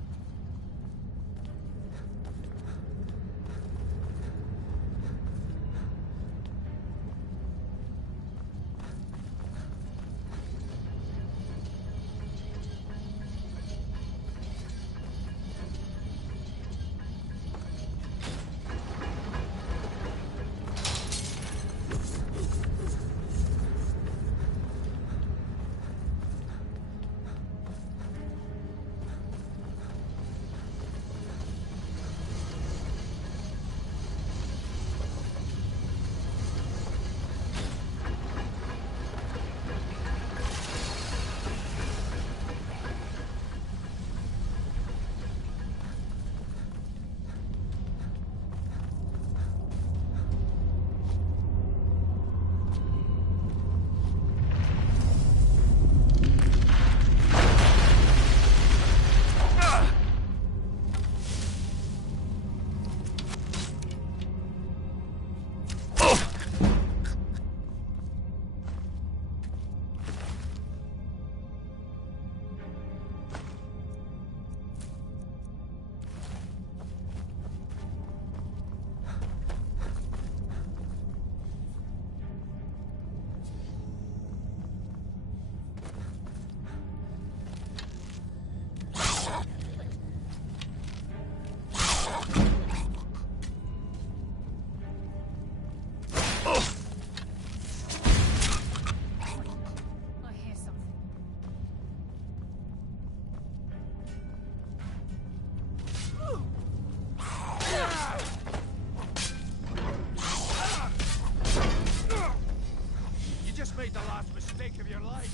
Made the last mistake of your life.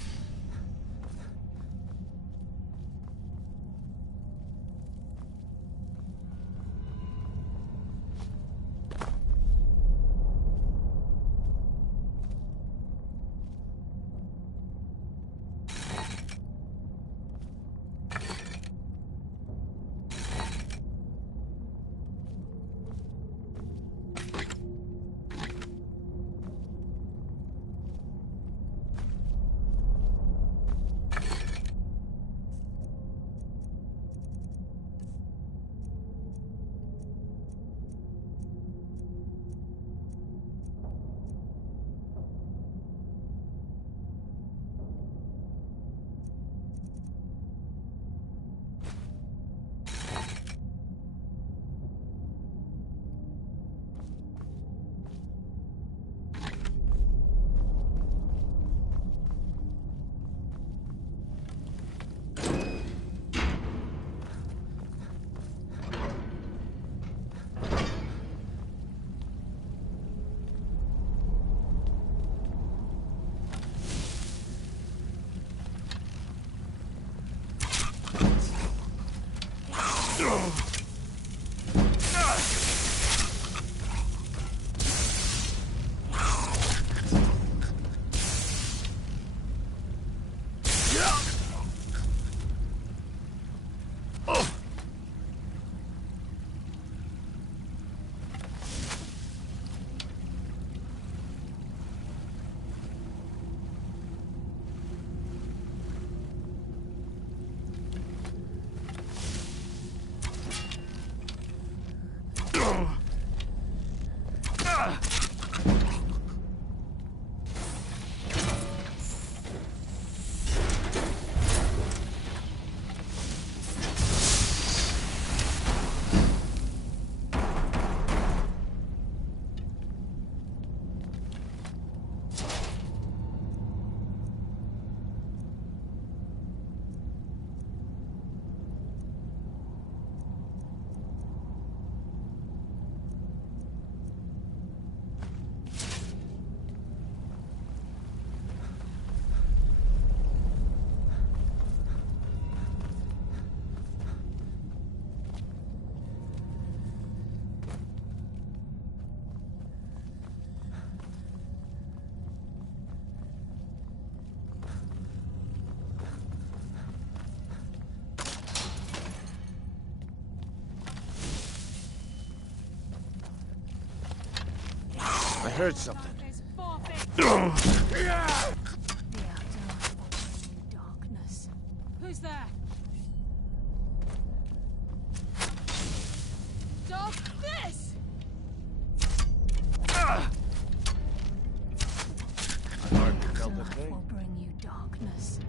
heard something. Darkness. Who's there? Stop this! I hardly felt the Life pain. will bring you darkness.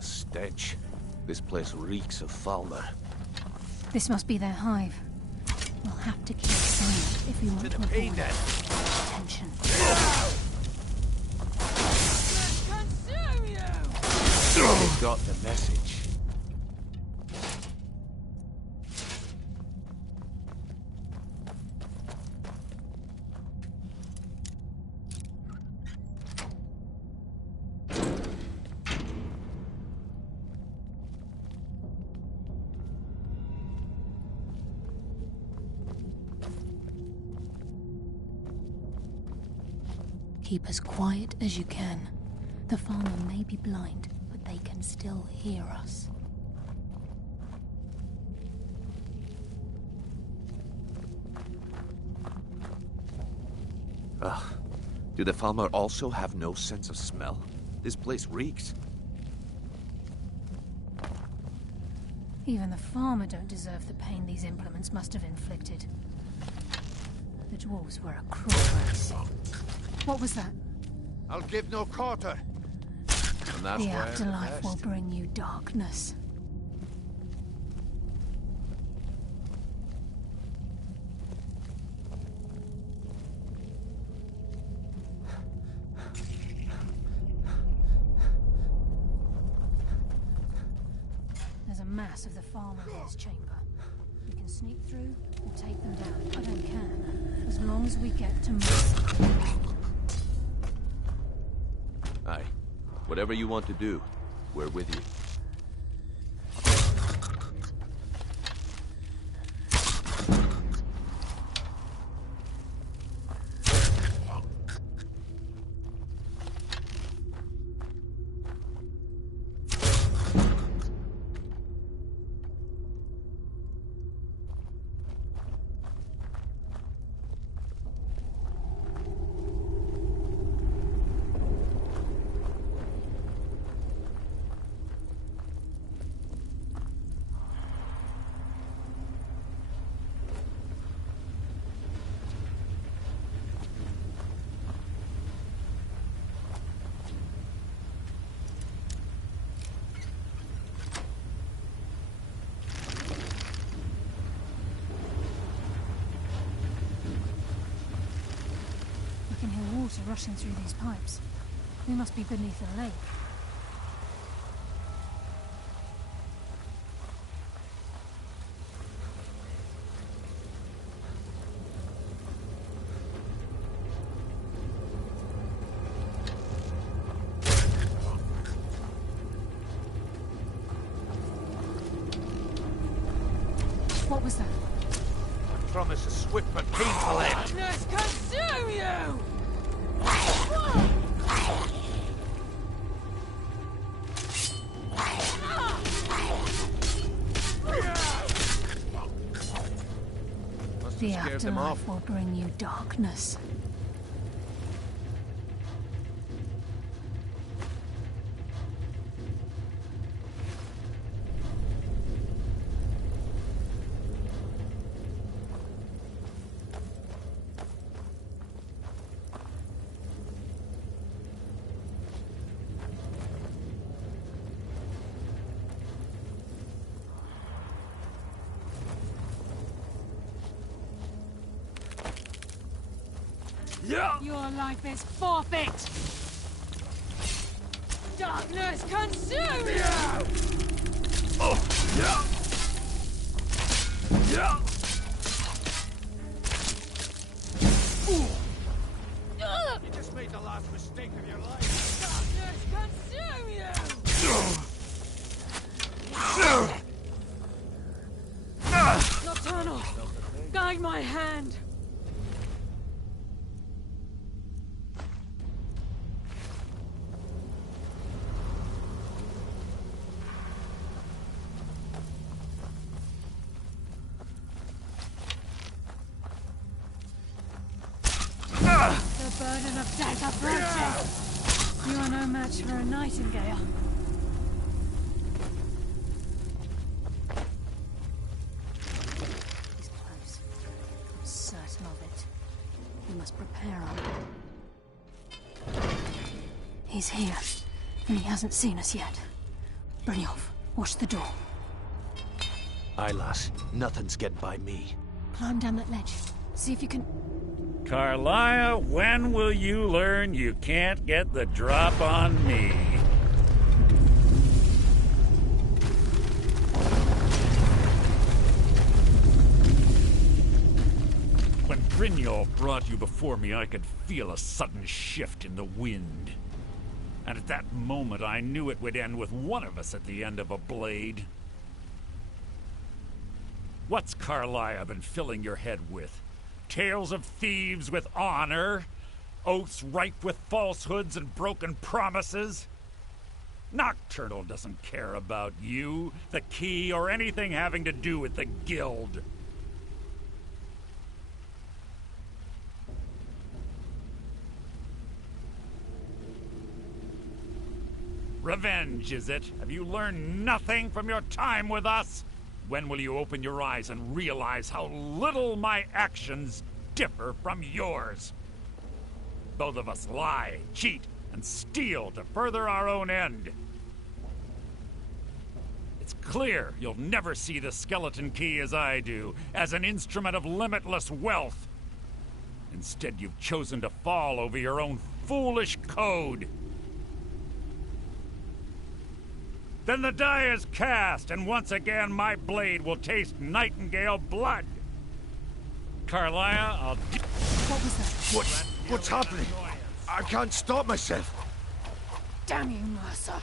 Stench. This place reeks of Falmer. This must be their hive. We'll have to keep silent if we want to avoid attention. Consume you! They've got the message. Keep as quiet as you can. The farmer may be blind, but they can still hear us. Ugh. Do the Falmer also have no sense of smell? This place reeks. Even the farmer don't deserve the pain these implements must have inflicted. The dwarves were a cruel race. What was that? I'll give no quarter. And that's The where afterlife will bring you darkness. There's a mass of the farmer in this chamber. We can sneak through or take them down. I don't care, as long as we get to Mercy. Aye. Whatever you want to do, we're with you. I can hear water rushing through these pipes. We must be beneath a lake. What was that? I promise a swift but painful end. Darkness consume you! The Scared them off. afterlife will bring you darkness. Your life is forfeit! Darkness consume you! Oh, yeah! Yeah! You just made the last mistake of your life. Darkness consume you! Nocturnal! Guide my hand! The burden of death approaches. You are no match for a nightingale. He's close. I'm certain of it. We must prepare him. He's here, and he hasn't seen us yet. Brynjolf, watch the door. Aye, lass. Nothing's getting by me. Climb down that ledge. See if you can... Carlia, when will you learn you can't get the drop on me? When Brynjolf brought you before me, I could feel a sudden shift in the wind. And at that moment, I knew it would end with one of us at the end of a blade. What's Carlia been filling your head with? Tales of thieves with honor? Oaths ripe with falsehoods and broken promises? Nocturnal doesn't care about you, the key, or anything having to do with the guild. Revenge, is it? Have you learned nothing from your time with us? When will you open your eyes and realize how little my actions differ from yours? Both of us lie, cheat, and steal to further our own end. It's clear you'll never see the skeleton key as I do, as an instrument of limitless wealth. Instead, you've chosen to fall over your own foolish code. Then the die is cast, and once again my blade will taste nightingale blood. Carlia, I'll... What was that? What's happening? I can't stop myself. Damn you, Mercer!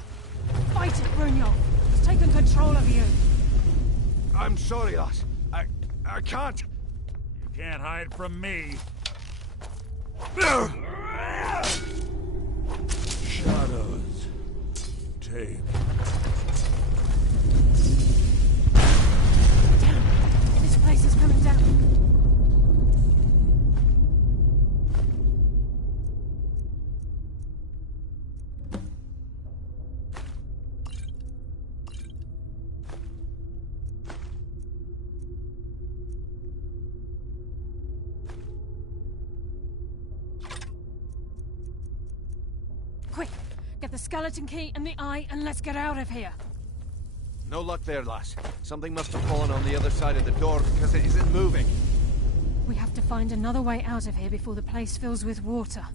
Fight it, Brynjolf! It's taken control of you! I'm sorry, lass. I can't. You can't hide from me. Shadows. Take. Damn! This place is coming down. Quick! Get the skeleton key and the eye, and let's get out of here. No luck there, lass. Something must have fallen on the other side of the door because it isn't moving. We have to find another way out of here before the place fills with water.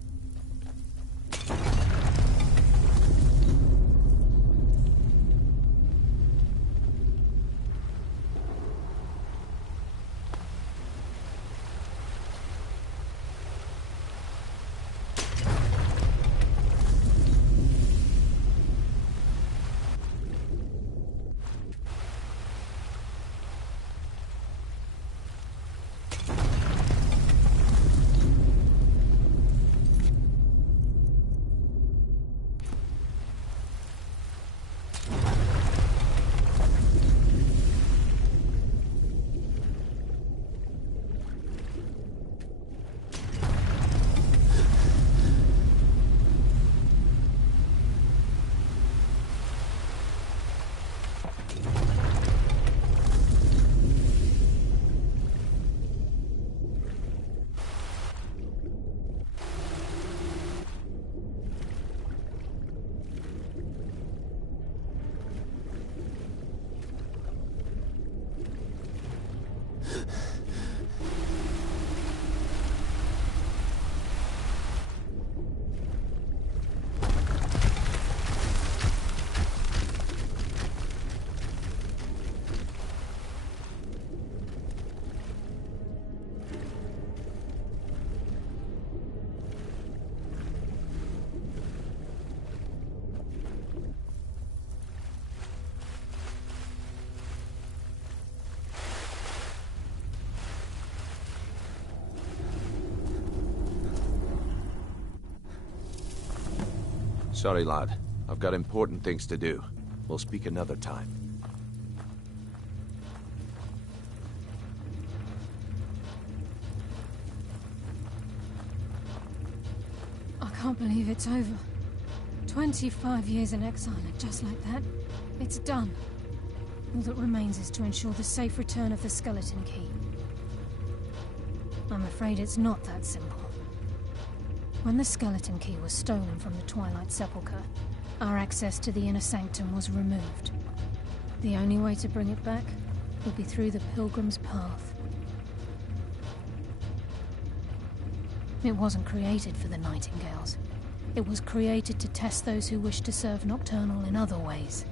Sorry, lad. I've got important things to do. We'll speak another time. I can't believe it's over. 25 years in exile, and just like that, it's done. All that remains is to ensure the safe return of the skeleton key. I'm afraid it's not that simple. When the skeleton key was stolen from the Twilight Sepulchre, our access to the inner sanctum was removed. The only way to bring it back would be through the Pilgrim's Path. It wasn't created for the Nightingales. It was created to test those who wish to serve Nocturnal in other ways.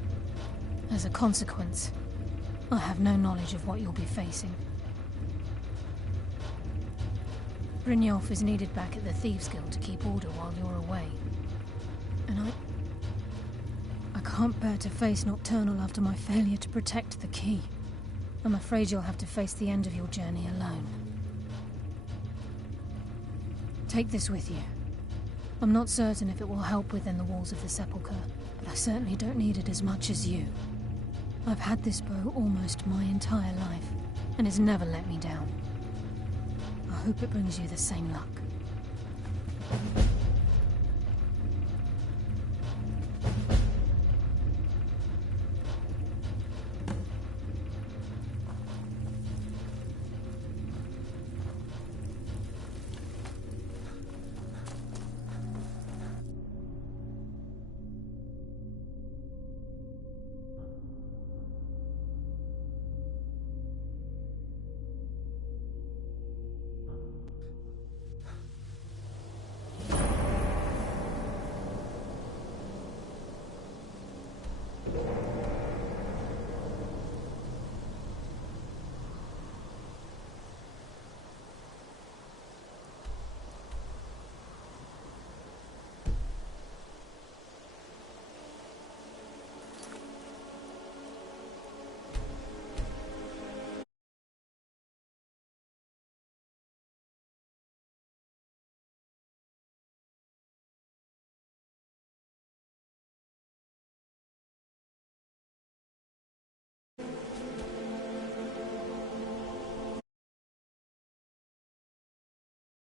As a consequence, I have no knowledge of what you'll be facing. Brynjolf is needed back at the Thieves' Guild to keep order while you're away. And I can't bear to face Nocturnal after my failure to protect the key. I'm afraid you'll have to face the end of your journey alone. Take this with you. I'm not certain if it will help within the walls of the Sepulchre, but I certainly don't need it as much as you. I've had this bow almost my entire life, and it's never let me down. I hope it brings you the same luck.